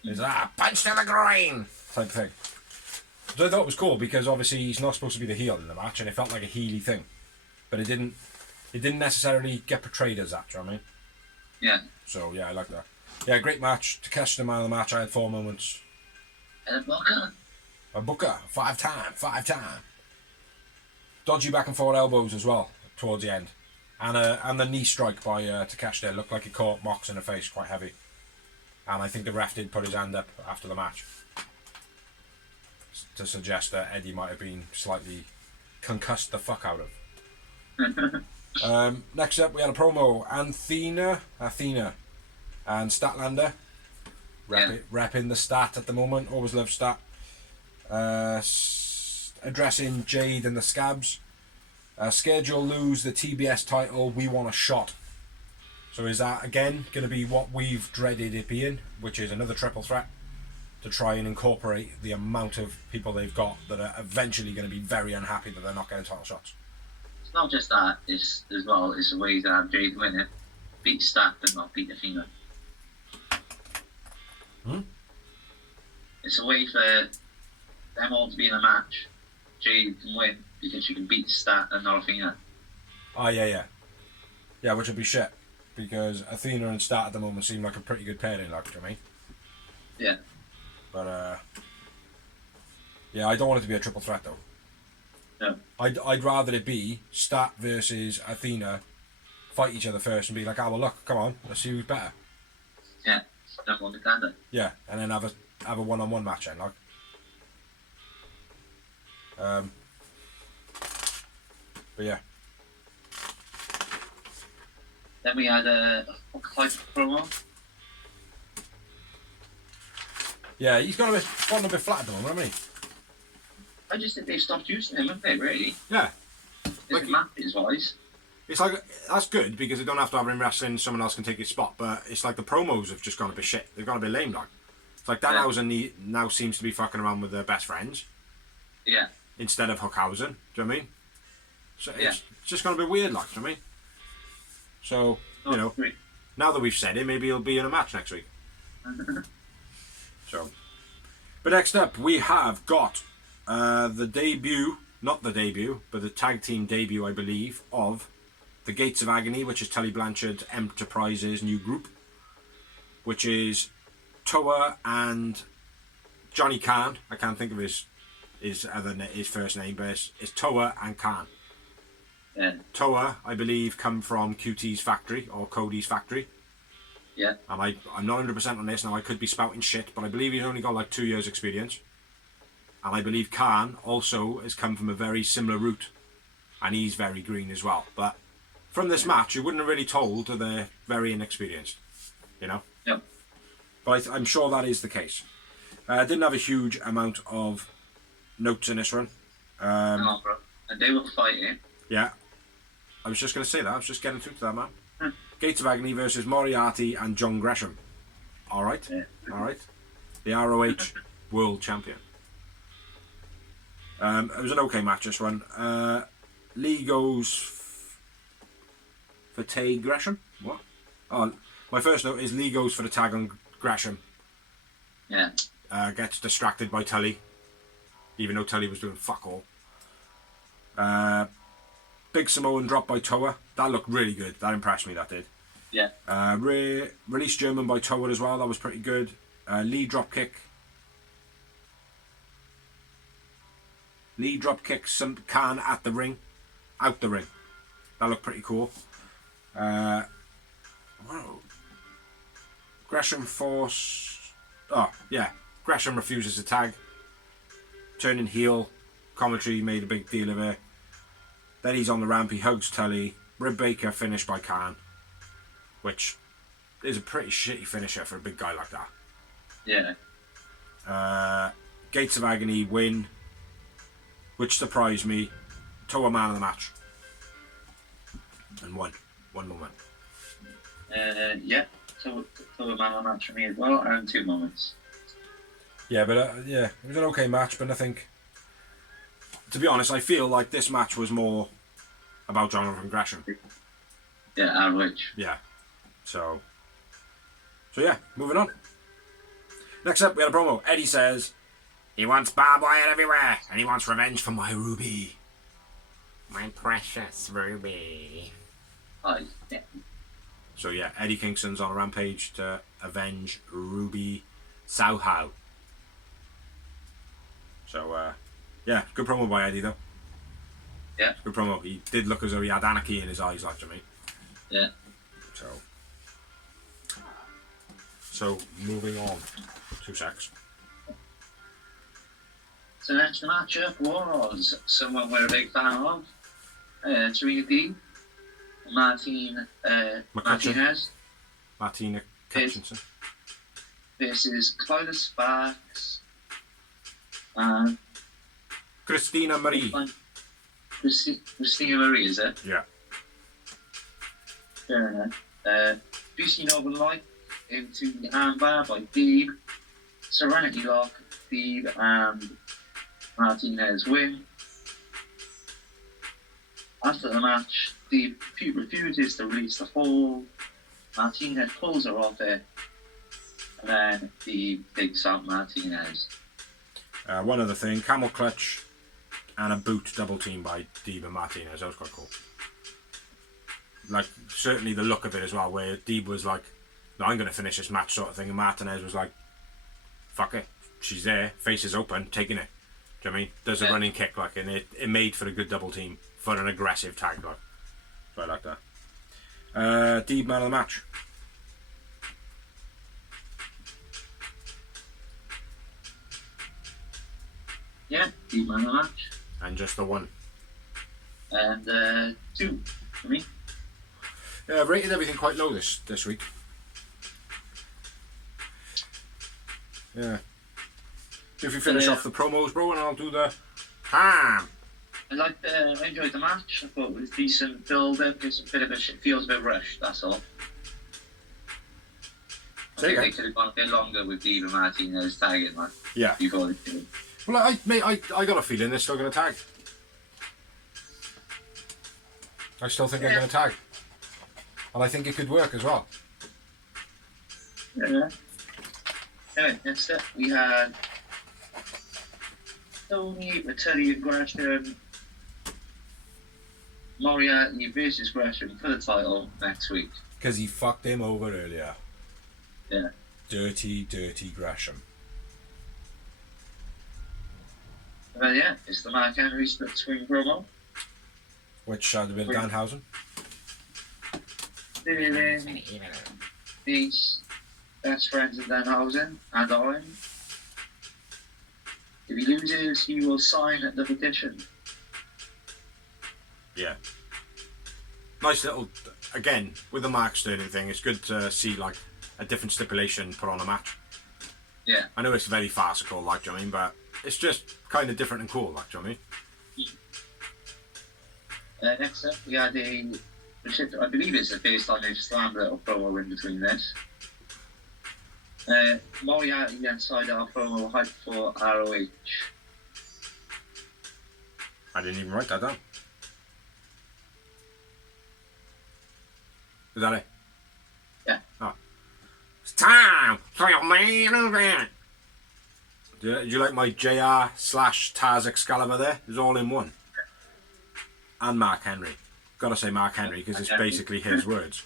He's punch to the groin type thing. So I thought it was cool because obviously he's not supposed to be the heel in the match, and it felt like a heely thing, but it didn't necessarily get portrayed as that, do you know what I mean? Yeah. So, yeah, I like that. Yeah, great match. Takeshita, man of the match. I had 4 moments. And Booker. A Booker, 5 time. Dodgy back and forward elbows as well, towards the end. And the knee strike by Takeshita looked like it caught Mox in the face, quite heavy. And I think the ref did put his hand up after the match to suggest that Eddie might have been slightly concussed the fuck out of. Next up, we had a promo. Athena and Statlander repping the Stat at the moment. Always love Stat. Addressing Jade and the Scabs. Scared you'll lose the TBS title. We want a shot. So is that again going to be what we've dreaded it being, which is another triple threat to try and incorporate the amount of people they've got that are eventually going to be very unhappy that they're not getting title shots. It's not just that, it's as well, it's a way to have Jade win it. Beat Stat but not beat Athena. It's a way for them all to be in a match. Jade can win because she can beat Stat and not Athena. Oh, yeah. Yeah, which would be shit. Because Athena and Stat at the moment seem like a pretty good pairing, like, do you know what I mean? Yeah. But, yeah, I don't want it to be a triple threat, though. No. I'd rather it be Stat versus Athena fight each other first and be like, well, look, come on, let's see who's better. Yeah, number one contender. Yeah, and then have a one-on-one match then, like. But yeah. Then we had a fight promo. Yeah, he's gotten a bit flat at the moment, hasn't he? I just think they stopped using him, haven't they, really? Yeah. Like, matches wise. It's like, that's good because they don't have to have him wrestling, someone else can take his spot, but it's like the promos have just gone a bit shit. They've gone a bit lame, like. It's like Danhausen now seems to be fucking around with their best friends. Yeah. Instead of Hookhausen, do you know what I mean? So it's just gone a bit weird, like, do you know what I mean? So, you know, now that we've said it, maybe he'll be in a match next week. So, but next up, we have got the debut, not the debut, but the tag team debut, I believe, of the Gates of Agony, which is Tully Blanchard Enterprises' new group, which is Toa and Johnny Khan. I can't think of his first name, but it's Toa and Khan. Yeah. Toa, I believe, come from QT's factory or Cody's factory, Yeah. And I'm not 100% on this now. I could be spouting shit, but I believe he's only got like 2 years experience. And I believe Khan also has come from a very similar route, and he's very green as well. But from this match, you wouldn't have really told that they're very inexperienced, you know. Yep. But I'm sure that is the case. I didn't have a huge amount of notes in this run. No, bro. And they were fighting. Yeah. I was just going to say that. I was just getting through to that, man. Gates of Agony versus Moriarty and John Gresham. All right. Yeah. All right. The ROH World Champion. It was an okay match, this one. Lee goes for Tay Gresham. What? Oh, my first note is Lee goes for the tag on Gresham. Yeah. Gets distracted by Tully, even though Tully was doing fuck all. Big Samoan drop by Toa. That looked really good. That impressed me, that did. Yeah. Release German by Toa as well. That was pretty good. Lee drop kick. Lee drop kicks some Khan at the ring. Out the ring. That looked pretty cool. Whoa. Gresham force. Oh, yeah. Gresham refuses to tag. Turning heel. Commentary made a big deal of it. Then he's on the ramp. He hugs Tully. Rib Baker finished by Khan. Which is a pretty shitty finisher for a big guy like that. Yeah. Gates of Agony win. Which surprised me. Toa man of the match. And one moment. Yeah. So a man of the match for me as well, and 2 moments. Yeah, but yeah, it was an okay match, but I think, to be honest, I feel like this match was more about Jonathan Gresham. Yeah, average. Yeah. So yeah, moving on. Next up, we had a promo. Eddie says he wants barbed wire everywhere, and he wants revenge for my Ruby. My precious Ruby. Oh, yeah. So yeah, Eddie Kingston's on a rampage to avenge Ruby Soho. So yeah, good promo by Eddie though. Yeah. Good promo. He did look as though he had anarchy in his eyes, like to me. Yeah. So moving on. 2 secs. So next matchup was someone we're a big fan of, Serena Deeb, Martinez Martina Kitchinson. versus Clyda Sparks and Christina Marie. Christina Marie, is it? Yeah. Fair enough. BC Northern Light into the armbar by Deeb. Serenity Lock, Deeb and Martinez win. After the match, Deeb refuses to release the hold. Martinez pulls her off it. And then Deeb takes out Martinez. One other thing, camel clutch and a boot double team by Deeb and Martinez. That was quite cool. Like, certainly the look of it as well, where Deeb was like, no, I'm going to finish this match sort of thing, and Martinez was like, fuck it, she's there, face is open, taking it. Do you know what I mean? Does a running kick, like, and it made for a good double team, for an aggressive tag, like. So I like that. Deeb man of the match. Yeah, Deeb man of the match. And just the one. And 2 for me. Yeah, I've rated everything quite low this week. Yeah. If you finish off the promos, bro, and I'll do the ham. I enjoyed the match. I thought it was decent build-up. It's a bit of feels a bit rushed, that's all. I think they could have gone a bit longer with Deeb and Martinez tagging, like, yeah. Before they did. Well, I got a feeling they're still going to tag. I still think they're going to tag. And I think it could work as well. Yeah. Anyway, next up we had Tony, Vitelli and Gresham, Moriarty versus Gresham for the title next week. Because he fucked him over earlier. Yeah. Dirty Gresham. And then, yeah, it's the Mark Henry split swing promo. Which had a bit of Danhausen. He's best friends with Danhausen and Owen. If he loses, he will sign the petition. Yeah. Nice little, again, with the Mark Sterling thing, it's good to see like a different stipulation put on a match. Yeah. I know it's very farcical, like, do you know what I mean? But it's just kind of different and cool, like, do you know what I mean? Next up, we had I believe it's a based on a slam little promo in between this. Moriarty inside our promo hype for ROH. I didn't even write that down. Is that it? Yeah. Oh. It's time for your main event. Do you like my JR/Taz Excalibur there? It's all in one. And Mark Henry. Gotta say Mark Henry because it's basically his words.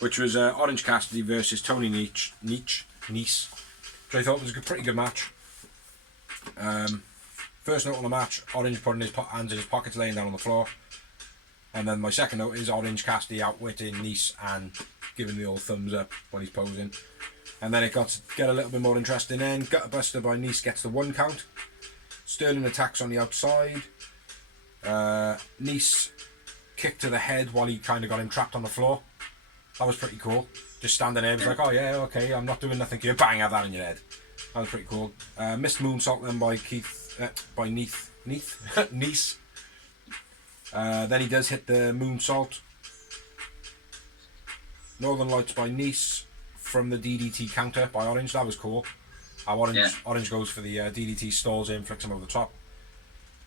Which was Orange Cassidy versus Tony Nese, which I thought was a pretty good match. First note on the match, Orange putting his hands in his pockets, laying down on the floor. And then my second note is Orange Cassidy outwitting Nese and giving the old thumbs up when he's posing. And then it got to get a little bit more interesting then. Gutterbuster by Nese gets the 1 count. Sterling attacks on the outside. Nese kick to the head while he kind of got him trapped on the floor. That was pretty cool. Just standing there, it was like, oh yeah, okay, I'm not doing nothing here. Bang, have that in your head. That was pretty cool. Missed moonsault then by Nese. Then he does hit the moonsault. Northern Lights by Nese from the DDT counter by Orange. That was cool. Orange goes for the DDT, stalls in, flicks him over the top.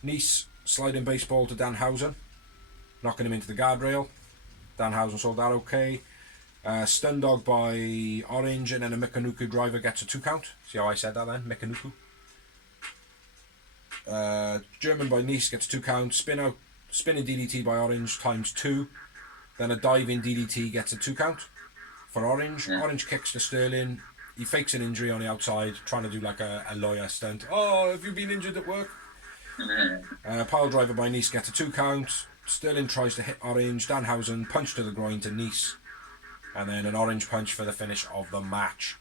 Nese sliding baseball to Danhausen, knocking him into the guardrail. Danhausen sold that okay. Stun dog by Orange, and then a Mikanuku driver gets a 2 count. See how I said that then? Mikanuku. German by Nese gets 2 counts. Spinning DDT by Orange times 2. Then a diving DDT gets a 2 count for Orange. Yeah. Orange kicks to Sterling. He fakes an injury on the outside, trying to do like a lawyer stunt. Oh, have you been injured at work? Pile driver by Nese gets a 2 count. Sterling tries to hit Orange. Danhausen punch to the groin to Nese. And then an Orange punch for the finish of the match.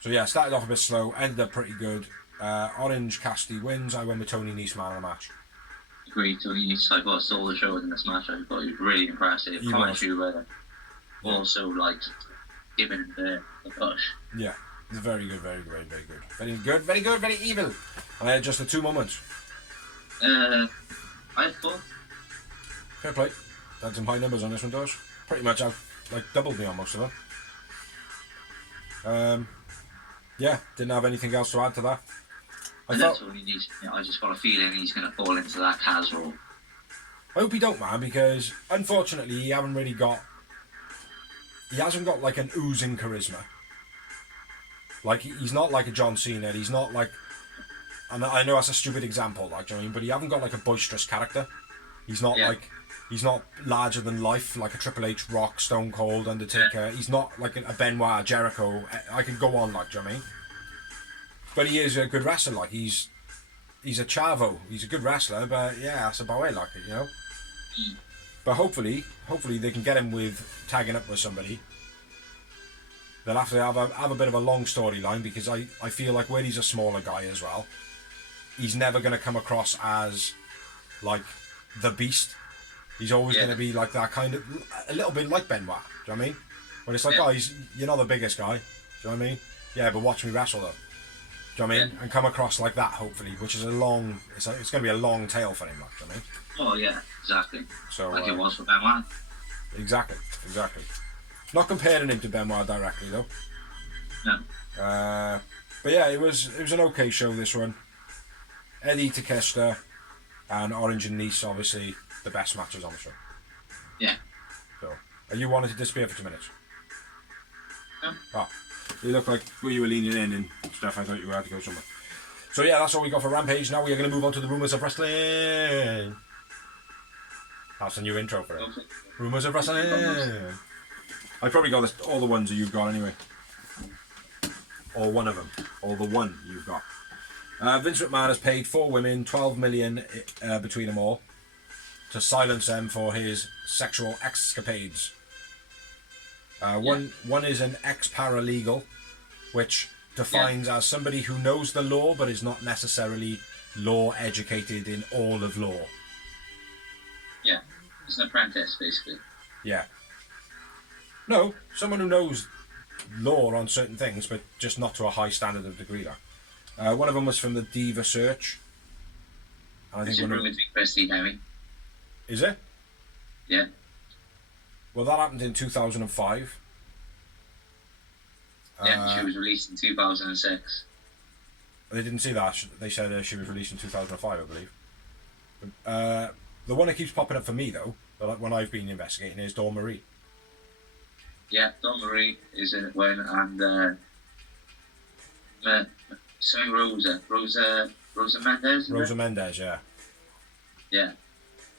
So yeah, started off a bit slow, ended up pretty good. Orange Cassidy wins. I went with Tony Nese man of the match. Agreed. Tony Nese, I thought, stole the show in this match. I thought he was really impressive. Also, like, giving the push. Yeah, very good, very good, very, very good. Very good, very good, very evil. And I had just the 2 moments. I had 4. Fair play. Had some high numbers on this one, Dosh. Pretty much out, like, doubled me on most of them. Yeah, didn't have anything else to add to that. That's all he needs. I just got a feeling he's going to fall into that casual. I hope he don't, man, because unfortunately he hasn't got like an oozing charisma. Like, he's not like a John Cena. He's not like, and I know that's a stupid example, like, do you know what I mean? But he hasn't got like a boisterous character. He's not he's not larger than life like a Triple H, Rock, Stone Cold, Undertaker. Yeah. He's not like a Benoit, Jericho. I could go on, like, do you know what I mean? But he is a good wrestler. Like, he's a chavo. He's a good wrestler. But yeah, that's about it. Like, you know. But hopefully they can get him with tagging up with somebody. They'll have to have a bit of a long storyline, because I feel like where he's a smaller guy as well, he's never going to come across as like the beast. He's always going to be like that kind of, a little bit like Benoit. Do you know what I mean? When it's like, oh, you're not the biggest guy. Do you know what I mean? Yeah, but watch me wrestle though. Do you know what I mean? And come across like that, hopefully, which is it's going to be a long tail for him, like, do you know what I mean? Oh yeah, exactly. So, like it was for Benoit. Exactly. Not comparing him to Benoit directly though. No. But yeah, it was an okay show, this one. Eddie Takeshita and Orange and Nese, obviously the best matches on the show. Yeah. So, are you wanting to disappear for 2 minutes? No. Oh, you look like you were leaning in and stuff. I thought you had to go somewhere. So yeah, that's all we got for Rampage. Now we are going to move on to the Rumours of Wrestling. That's a new intro for it. Okay. Rumours of Wrestling. I probably got all the ones that you've got anyway. Or one of them. Or the one you've got. Vince McMahon has paid 4 women $12 million between them all to silence them for his sexual escapades. One is an ex-paralegal, which defines as somebody who knows the law but is not necessarily law educated in all of law. Yeah, it's an apprentice, basically. Yeah. No, someone who knows law on certain things, but just not to a high standard of degree. One of them was from the Diva Search. And I think it's rumored to be Christy Henry. Is it? Yeah. Well, that happened in 2005. Yeah, she was released in 2006. They didn't see that. They said she was released in 2005, I believe. The one that keeps popping up for me, though, when I've been investigating, is Dawn Marie. Yeah, Dawn Marie is in it when, and something Rosa Mendez. Rosa Mendez, yeah. Yeah.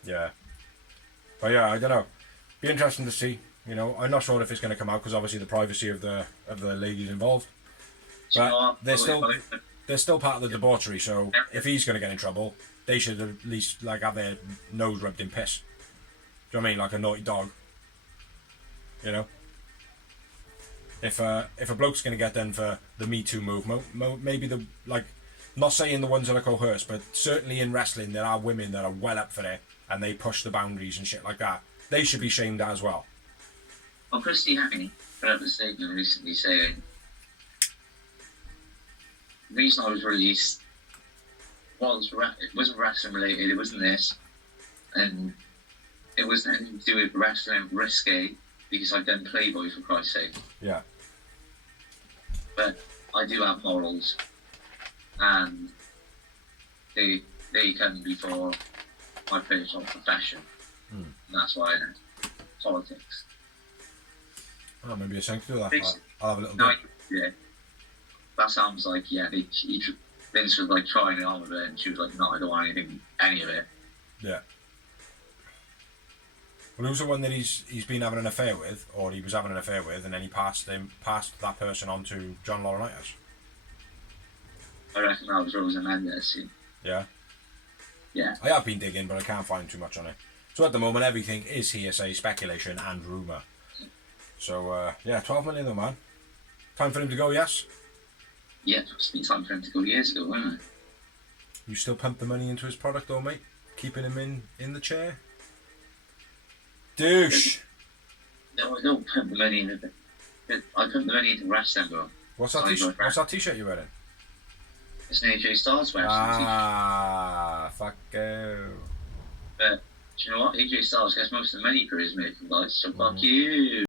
Yeah. But yeah, I don't know. Be interesting to see. You know, I'm not sure if it's going to come out because obviously the privacy of the ladies involved. But they're still part of the debauchery. So if he's going to get in trouble, they should at least like have their nose rubbed in piss. Do you know what I mean? Like a naughty dog. You know. If a bloke's going to get done for the Me Too movement, maybe not saying the ones that are coerced, but certainly in wrestling there are women that are well up for it and they push the boundaries and shit like that. They should be shamed as well. Well, Christy Henry put up a statement recently saying the reason I was released it wasn't wrestling related, it wasn't this, and it wasn't anything to do with wrestling risque because I'd done Playboy, for Christ's sake. Yeah. But I do have morals, and they come before my personal profession. And that's why I know politics. Oh, maybe it's something to do with that. I'll have a little no, bit. Yeah. That sounds like, yeah, Vince was like trying it on with it, and she was like, no, I don't want any of it. Yeah. Well, who's the one that he's been having an affair with, or he was having an affair with, and then he passed that person on to John Laurinaitis? I reckon that was Rosa Mendez. Yeah? Yeah. I have been digging, but I can't find too much on it. So at the moment, everything is hearsay, speculation, and rumour. So, yeah, 12 million though, man. Time for him to go, yes? Yeah, it's been time for him to go years ago, wasn't it? You still pump the money into his product though, mate? Keeping him in the chair? Douche! No, I don't pump the money into I pump the money into wrestling, bro. What's that t-shirt you're wearing? It's an AJ Styles wrestling fuck you. But, do you know what? AJ Styles gets most of the money for his merchandise, so fuck you.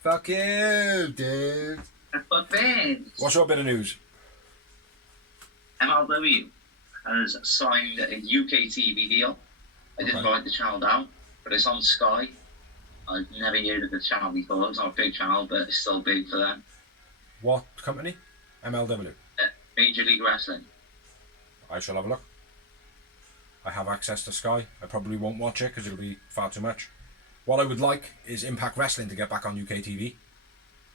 Fuck you, dude. Fuck Vince. What's your bit of news? MLW has signed a UK TV deal. I didn't write the channel down, but it's on Sky. I've never heard of the channel before. It's not a big channel, but it's still big for them. What company? MLW. Major League Wrestling. I shall have a look. I have access to Sky. I probably won't watch it because it'll be far too much. What I would like is Impact Wrestling to get back on UK TV.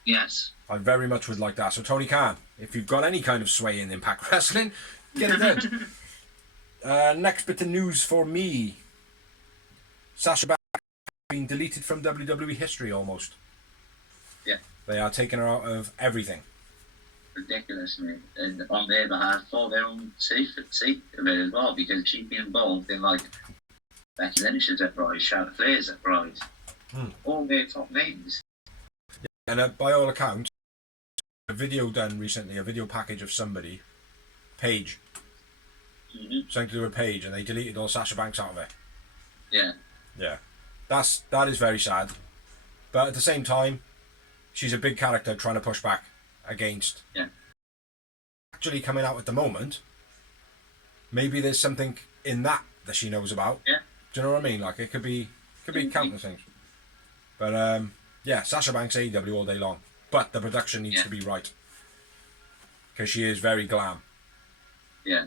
Yes. I very much would like that. So Tony Khan, if you've got any kind of sway in Impact Wrestling, get it done. Next bit of news for me. Sasha Banks has been deleted from WWE history almost. Yeah. They are taking her out of everything. Ridiculous, mate. And on their behalf, for their own safety of it as well, because she'd been involved in like Becky Lynch's uprise, Charlotte Flair's uprise. All their top names. Yeah, and by all accounts, a video done recently, a video package of somebody, Paige. Something to do with Paige, and they deleted all Sasha Banks out of it. Yeah. Yeah. That is very sad. But at the same time, she's a big character trying to push back against actually coming out at the moment. Maybe there's something in that she knows about. Yeah. Do you know what I mean? Like it could be countless things. But yeah, Sasha Banks AEW all day long. But the production needs to be right. Because she is very glam. Yeah.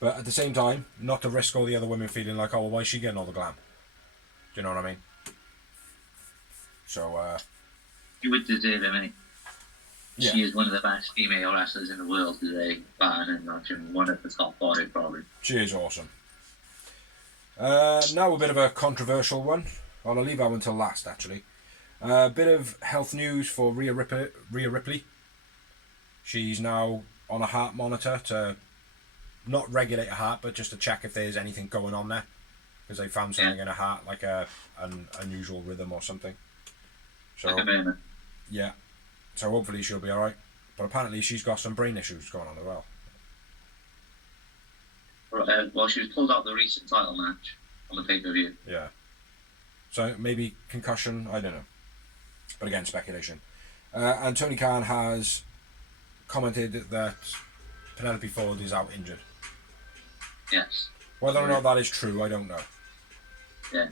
But at the same time, not to risk all the other women feeling like, oh, well, why is she getting all the glam? Do you know what I mean? So, you would deserve it, mate. Yeah. She is one of the best female wrestlers in the world today, and one of the top 5 probably. She is awesome. Now a bit of a controversial one. Well, I'll leave that one till last, actually. A bit of health news for Rhea Ripley. She's now on a heart monitor to not regulate her heart, but just to check if there's anything going on there, because they found something in her heart, like an unusual rhythm or something. So like a moment. Yeah, so hopefully she'll be all right. But apparently she's got some brain issues going on as well. Well, she was pulled out of the recent title match on the pay-per-view. Yeah. So maybe concussion, I don't know. But again, speculation. And Tony Khan has commented that Penelope Ford is out injured. Yes. Whether or not that is true, I don't know. Yeah.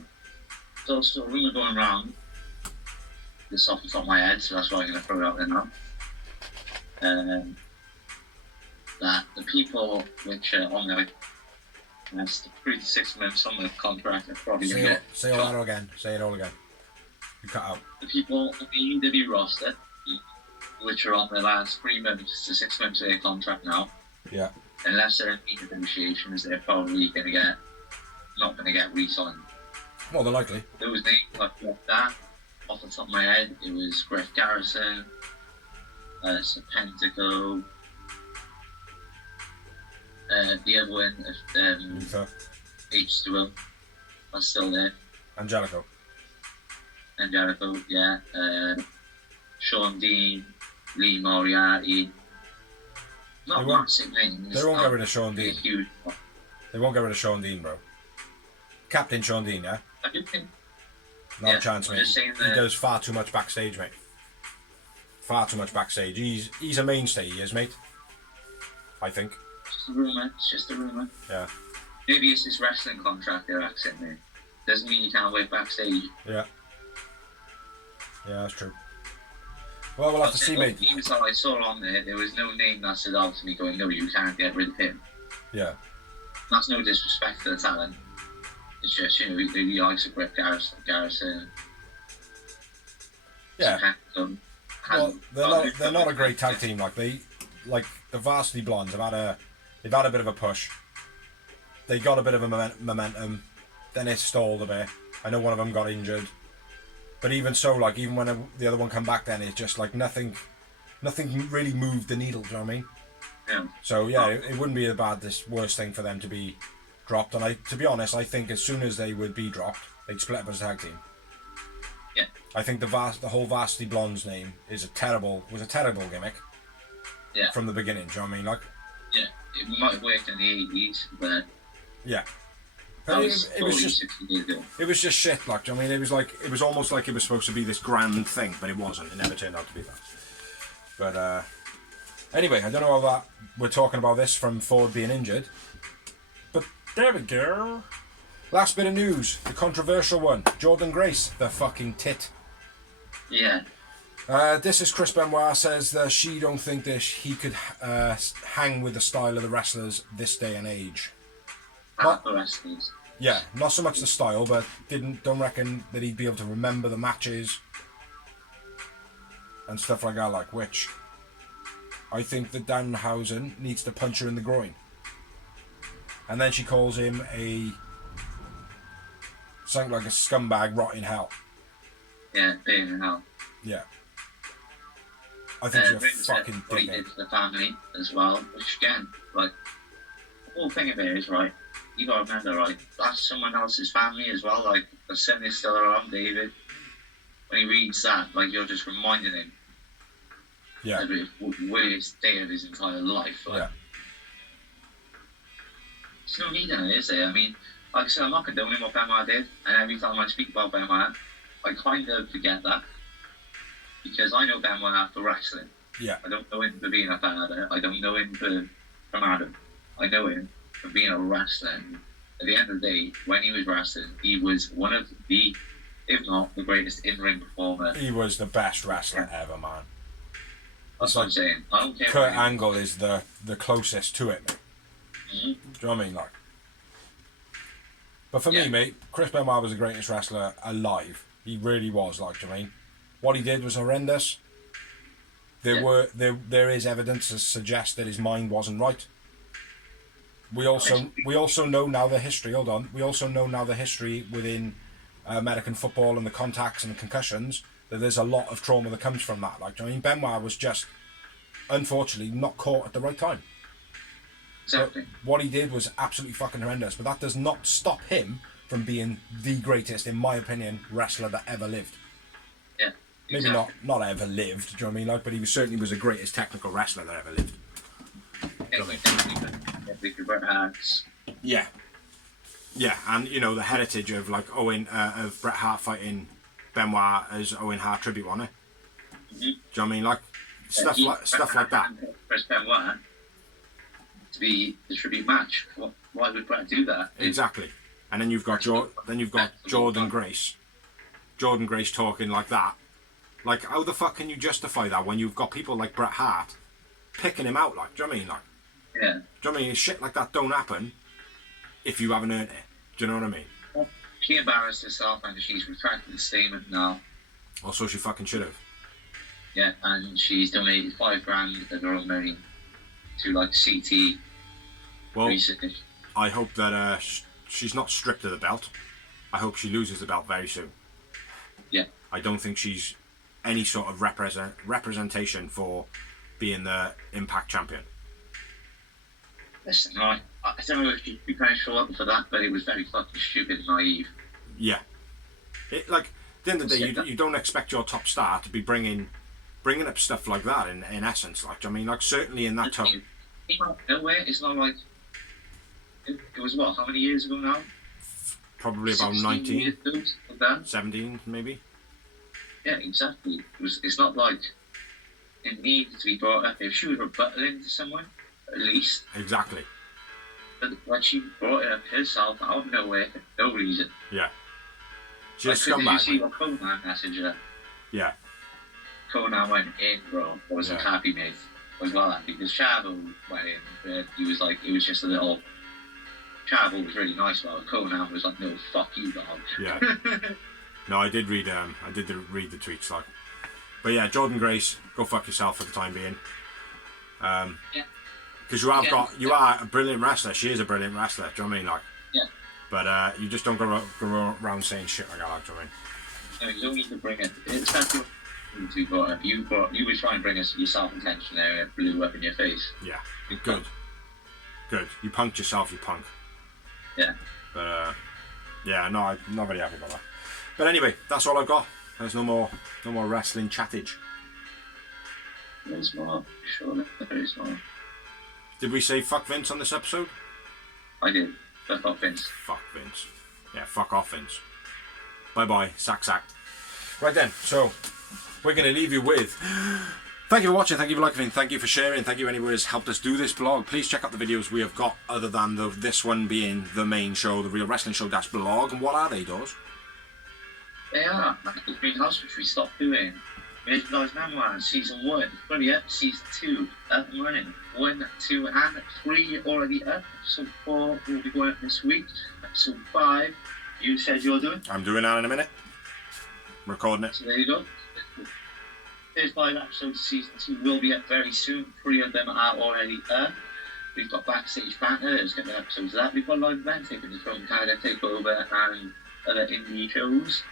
There's also a rumour going around. This off the top of my head, so that's why I'm going to throw it out there now. That the people which are on the 3 to 6 months on the contract are probably going to get... Say all that again. Say it all again. You cut out. The people on the EW roster, which are on the last 3 months to 6 months of their contract now, yeah, unless they're in negotiations, they're probably not going to get re-signed. More than likely. There was names like that. Off the top of my head, it was Griff Garrison, Pentazo, the other one, Luther. H2O, that's still there. Angelico, yeah. Sean Dean, Lee Moriarty. Not massive names. They won't get rid of Sean Dean. Huge. They won't get rid of Sean Dean, bro. Captain Sean Dean, yeah? I do think. Not a chance, mate. He does far too much backstage, mate. Far too much backstage. He's a mainstay, he is, mate. I think. Just a rumour. It's just a rumour. Yeah. Maybe it's his wrestling contract they're accepting. Doesn't mean you can't work backstage. Yeah. Yeah, that's true. Well, we'll have to see, mate. Even so, I saw on there was no name that stood out to me going, no, you can't get rid of him. Yeah. That's no disrespect to the talent. It's just, the likes of Griff Garrison. Yeah. Well, they're not a great tag team. Like the Varsity Blondes they've had a bit of a push. They got a bit of a momentum, then it stalled a bit. I know one of them got injured, but even so, like even when the other one come back, then it's just like nothing really moved the needle. Do you know what I mean? Yeah. So yeah, it wouldn't be this worst thing for them to be dropped. And to be honest, I think as soon as they would be dropped, they'd split up as a tag team. Yeah. I think the whole Varsity Blondes name was a terrible gimmick. Yeah. From the beginning, do you know what I mean? Like. Yeah, it might have worked in the 80s, but. Yeah. It was just shit. Like, do you know what I mean? It was almost like it was supposed to be this grand thing, but it wasn't. It never turned out to be that. But anyway, I don't know how that we're talking about this from Ford being injured. But there we go. Last bit of news, the controversial one. Jordan Grace, the fucking tit. Yeah. This is Chris Benoit says that she don't think that he could hang with the style of the wrestlers this day and age. Not the wrestlers. Yeah, not so much the style, but don't reckon that he'd be able to remember the matches and stuff like that. Like which, I think that Danhausen needs to punch her in the groin, and then she calls him something like a scumbag rot in hell. Yeah, being in hell. Yeah. I think she's a fucking dickhead. He did to the family as well, which again, like, the whole thing of it is, right, you gotta remember, right, that's someone else's family as well, like, the son is still around, David. When he reads that, like, you're just reminding him of the worst day of his entire life, like. Yeah. There's no need in it, is there? I mean, like I said, I'm not condoning what Benoit did, and every time I speak about Benoit, I kind of forget that. Because I know Benoit after wrestling. Yeah. I don't know him for being a father. I don't know him from Adam. I know him for being a wrestler. At the end of the day, when he was wrestling, he was one of the, if not the greatest in-ring performer. He was the best wrestler ever, man. That's what I'm saying. I don't care. Kurt Angle is the closest to it, mate. Mm-hmm. Do you know what I mean? Like. But for me, mate, Chris Benoit was the greatest wrestler alive. He really was, like, do you know what I mean? What he did was horrendous. There is evidence to suggest that his mind wasn't right. We also know now the history. Hold on. We also know now the history within American football and the contacts and the concussions that there's a lot of trauma that comes from that. Like, I mean, Benoit was just, unfortunately, not caught at the right time. Exactly. But what he did was absolutely fucking horrendous, but that does not stop him from being the greatest, in my opinion, wrestler that ever lived. Yeah. Maybe not ever lived, do you know what I mean? Like, but he certainly was the greatest technical wrestler that ever lived. Yeah. Yeah, and you know the heritage of like of Bret Hart fighting Benoit as Owen Hart tribute on it. Do you know what I mean? Like stuff like that. Press Benoit to be the tribute match. Why would Bret do that? Exactly. And then you've got Jordan Grace. Jordan Grace talking like that. Like, how the fuck can you justify that when you've got people like Bret Hart picking him out? Like, do you know what I mean? Like, yeah. Do you know what I mean? Shit like that don't happen if you haven't earned it. Do you know what I mean? Well, she embarrassed herself and she's retracted the statement now. Also, she fucking should have. Yeah, and she's donated $5,000 of her own money to like CT. Well, research. I hope that she's not stripped of the belt. I hope she loses the belt very soon. Yeah. I don't think she's any sort of representation for being the Impact champion. Listen, I don't know if she'd be punished for that, but it was very fucking stupid and naive. Yeah. Like, at the end of the day, you don't expect your top star to be bringing up stuff like that in essence. Like, I mean, like, certainly in that tone. It came out of nowhere. It's not like... It was what, how many years ago now? Probably about 19. 17, 17, maybe. Yeah, exactly. It's not like it needed to be brought up. If she was rebuttaling to someone, at least. Exactly. But when she brought it up herself out of nowhere for no reason. Yeah. Just like, scumbag. Did you see what Conan messaged her? Yeah. Conan went in, bro. I wasn't happy, mate. As well, because Chavo went in, but he was like, it was just a little... Chavo was really nice about it. Conan was like, no, fuck you, dog. Yeah. No, I did read the tweets, like. But yeah, Jordan Grace, go fuck yourself for the time being. Yeah. Because you are a brilliant wrestler. She is a brilliant wrestler. Do you know what I mean? Like. Yeah. But you just don't go around saying shit like that. Like, do you know what I mean? No, you don't need to bring it. It's not you brought up. You were trying to bring us yourself attention there, and it blew up in your face. Yeah. Good. Good. You punked yourself. You punk. Yeah. But yeah, no, I'm not very happy about that. But anyway, that's all I've got. There's no more wrestling chattage. There's more. Sure, there is more. Did we say fuck Vince on this episode? I did. But fuck Vince. Fuck Vince. Yeah, fuck off Vince. Bye bye. Sack. Right then, so we're going to leave you with... Thank you for watching, thank you for liking, thank you for sharing, thank you anyone who's helped us do this blog. Please check out the videos we have got, other than this one being the main show, the Real Wrestling Show blog. And what are they, Doors? They are. The Greenhouse, which we stopped doing. Merchandise Memoir, Season 1. Bloody up, Season 2. Up and running. 1, 2, and 3 already up. Episode 4 will be going up this week. Episode 5, you said you're doing. I'm doing that in a minute. I'm recording it. So there you go. There's 5 episodes of Season 2 will be up very soon. 3 of them are already up. We've got Backstage Banter, there's going to be episodes of that. We've got live event taking us from Canada Takeover and other indie shows.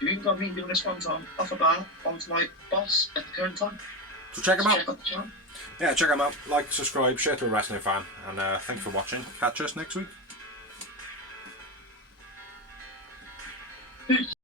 You've even got me doing a sponsor off a bar onto my boss at the current time. So check them out. Check out the channel. Yeah, check them out. Like, subscribe, share to a wrestling fan. And thanks for watching. Catch us next week. Peace.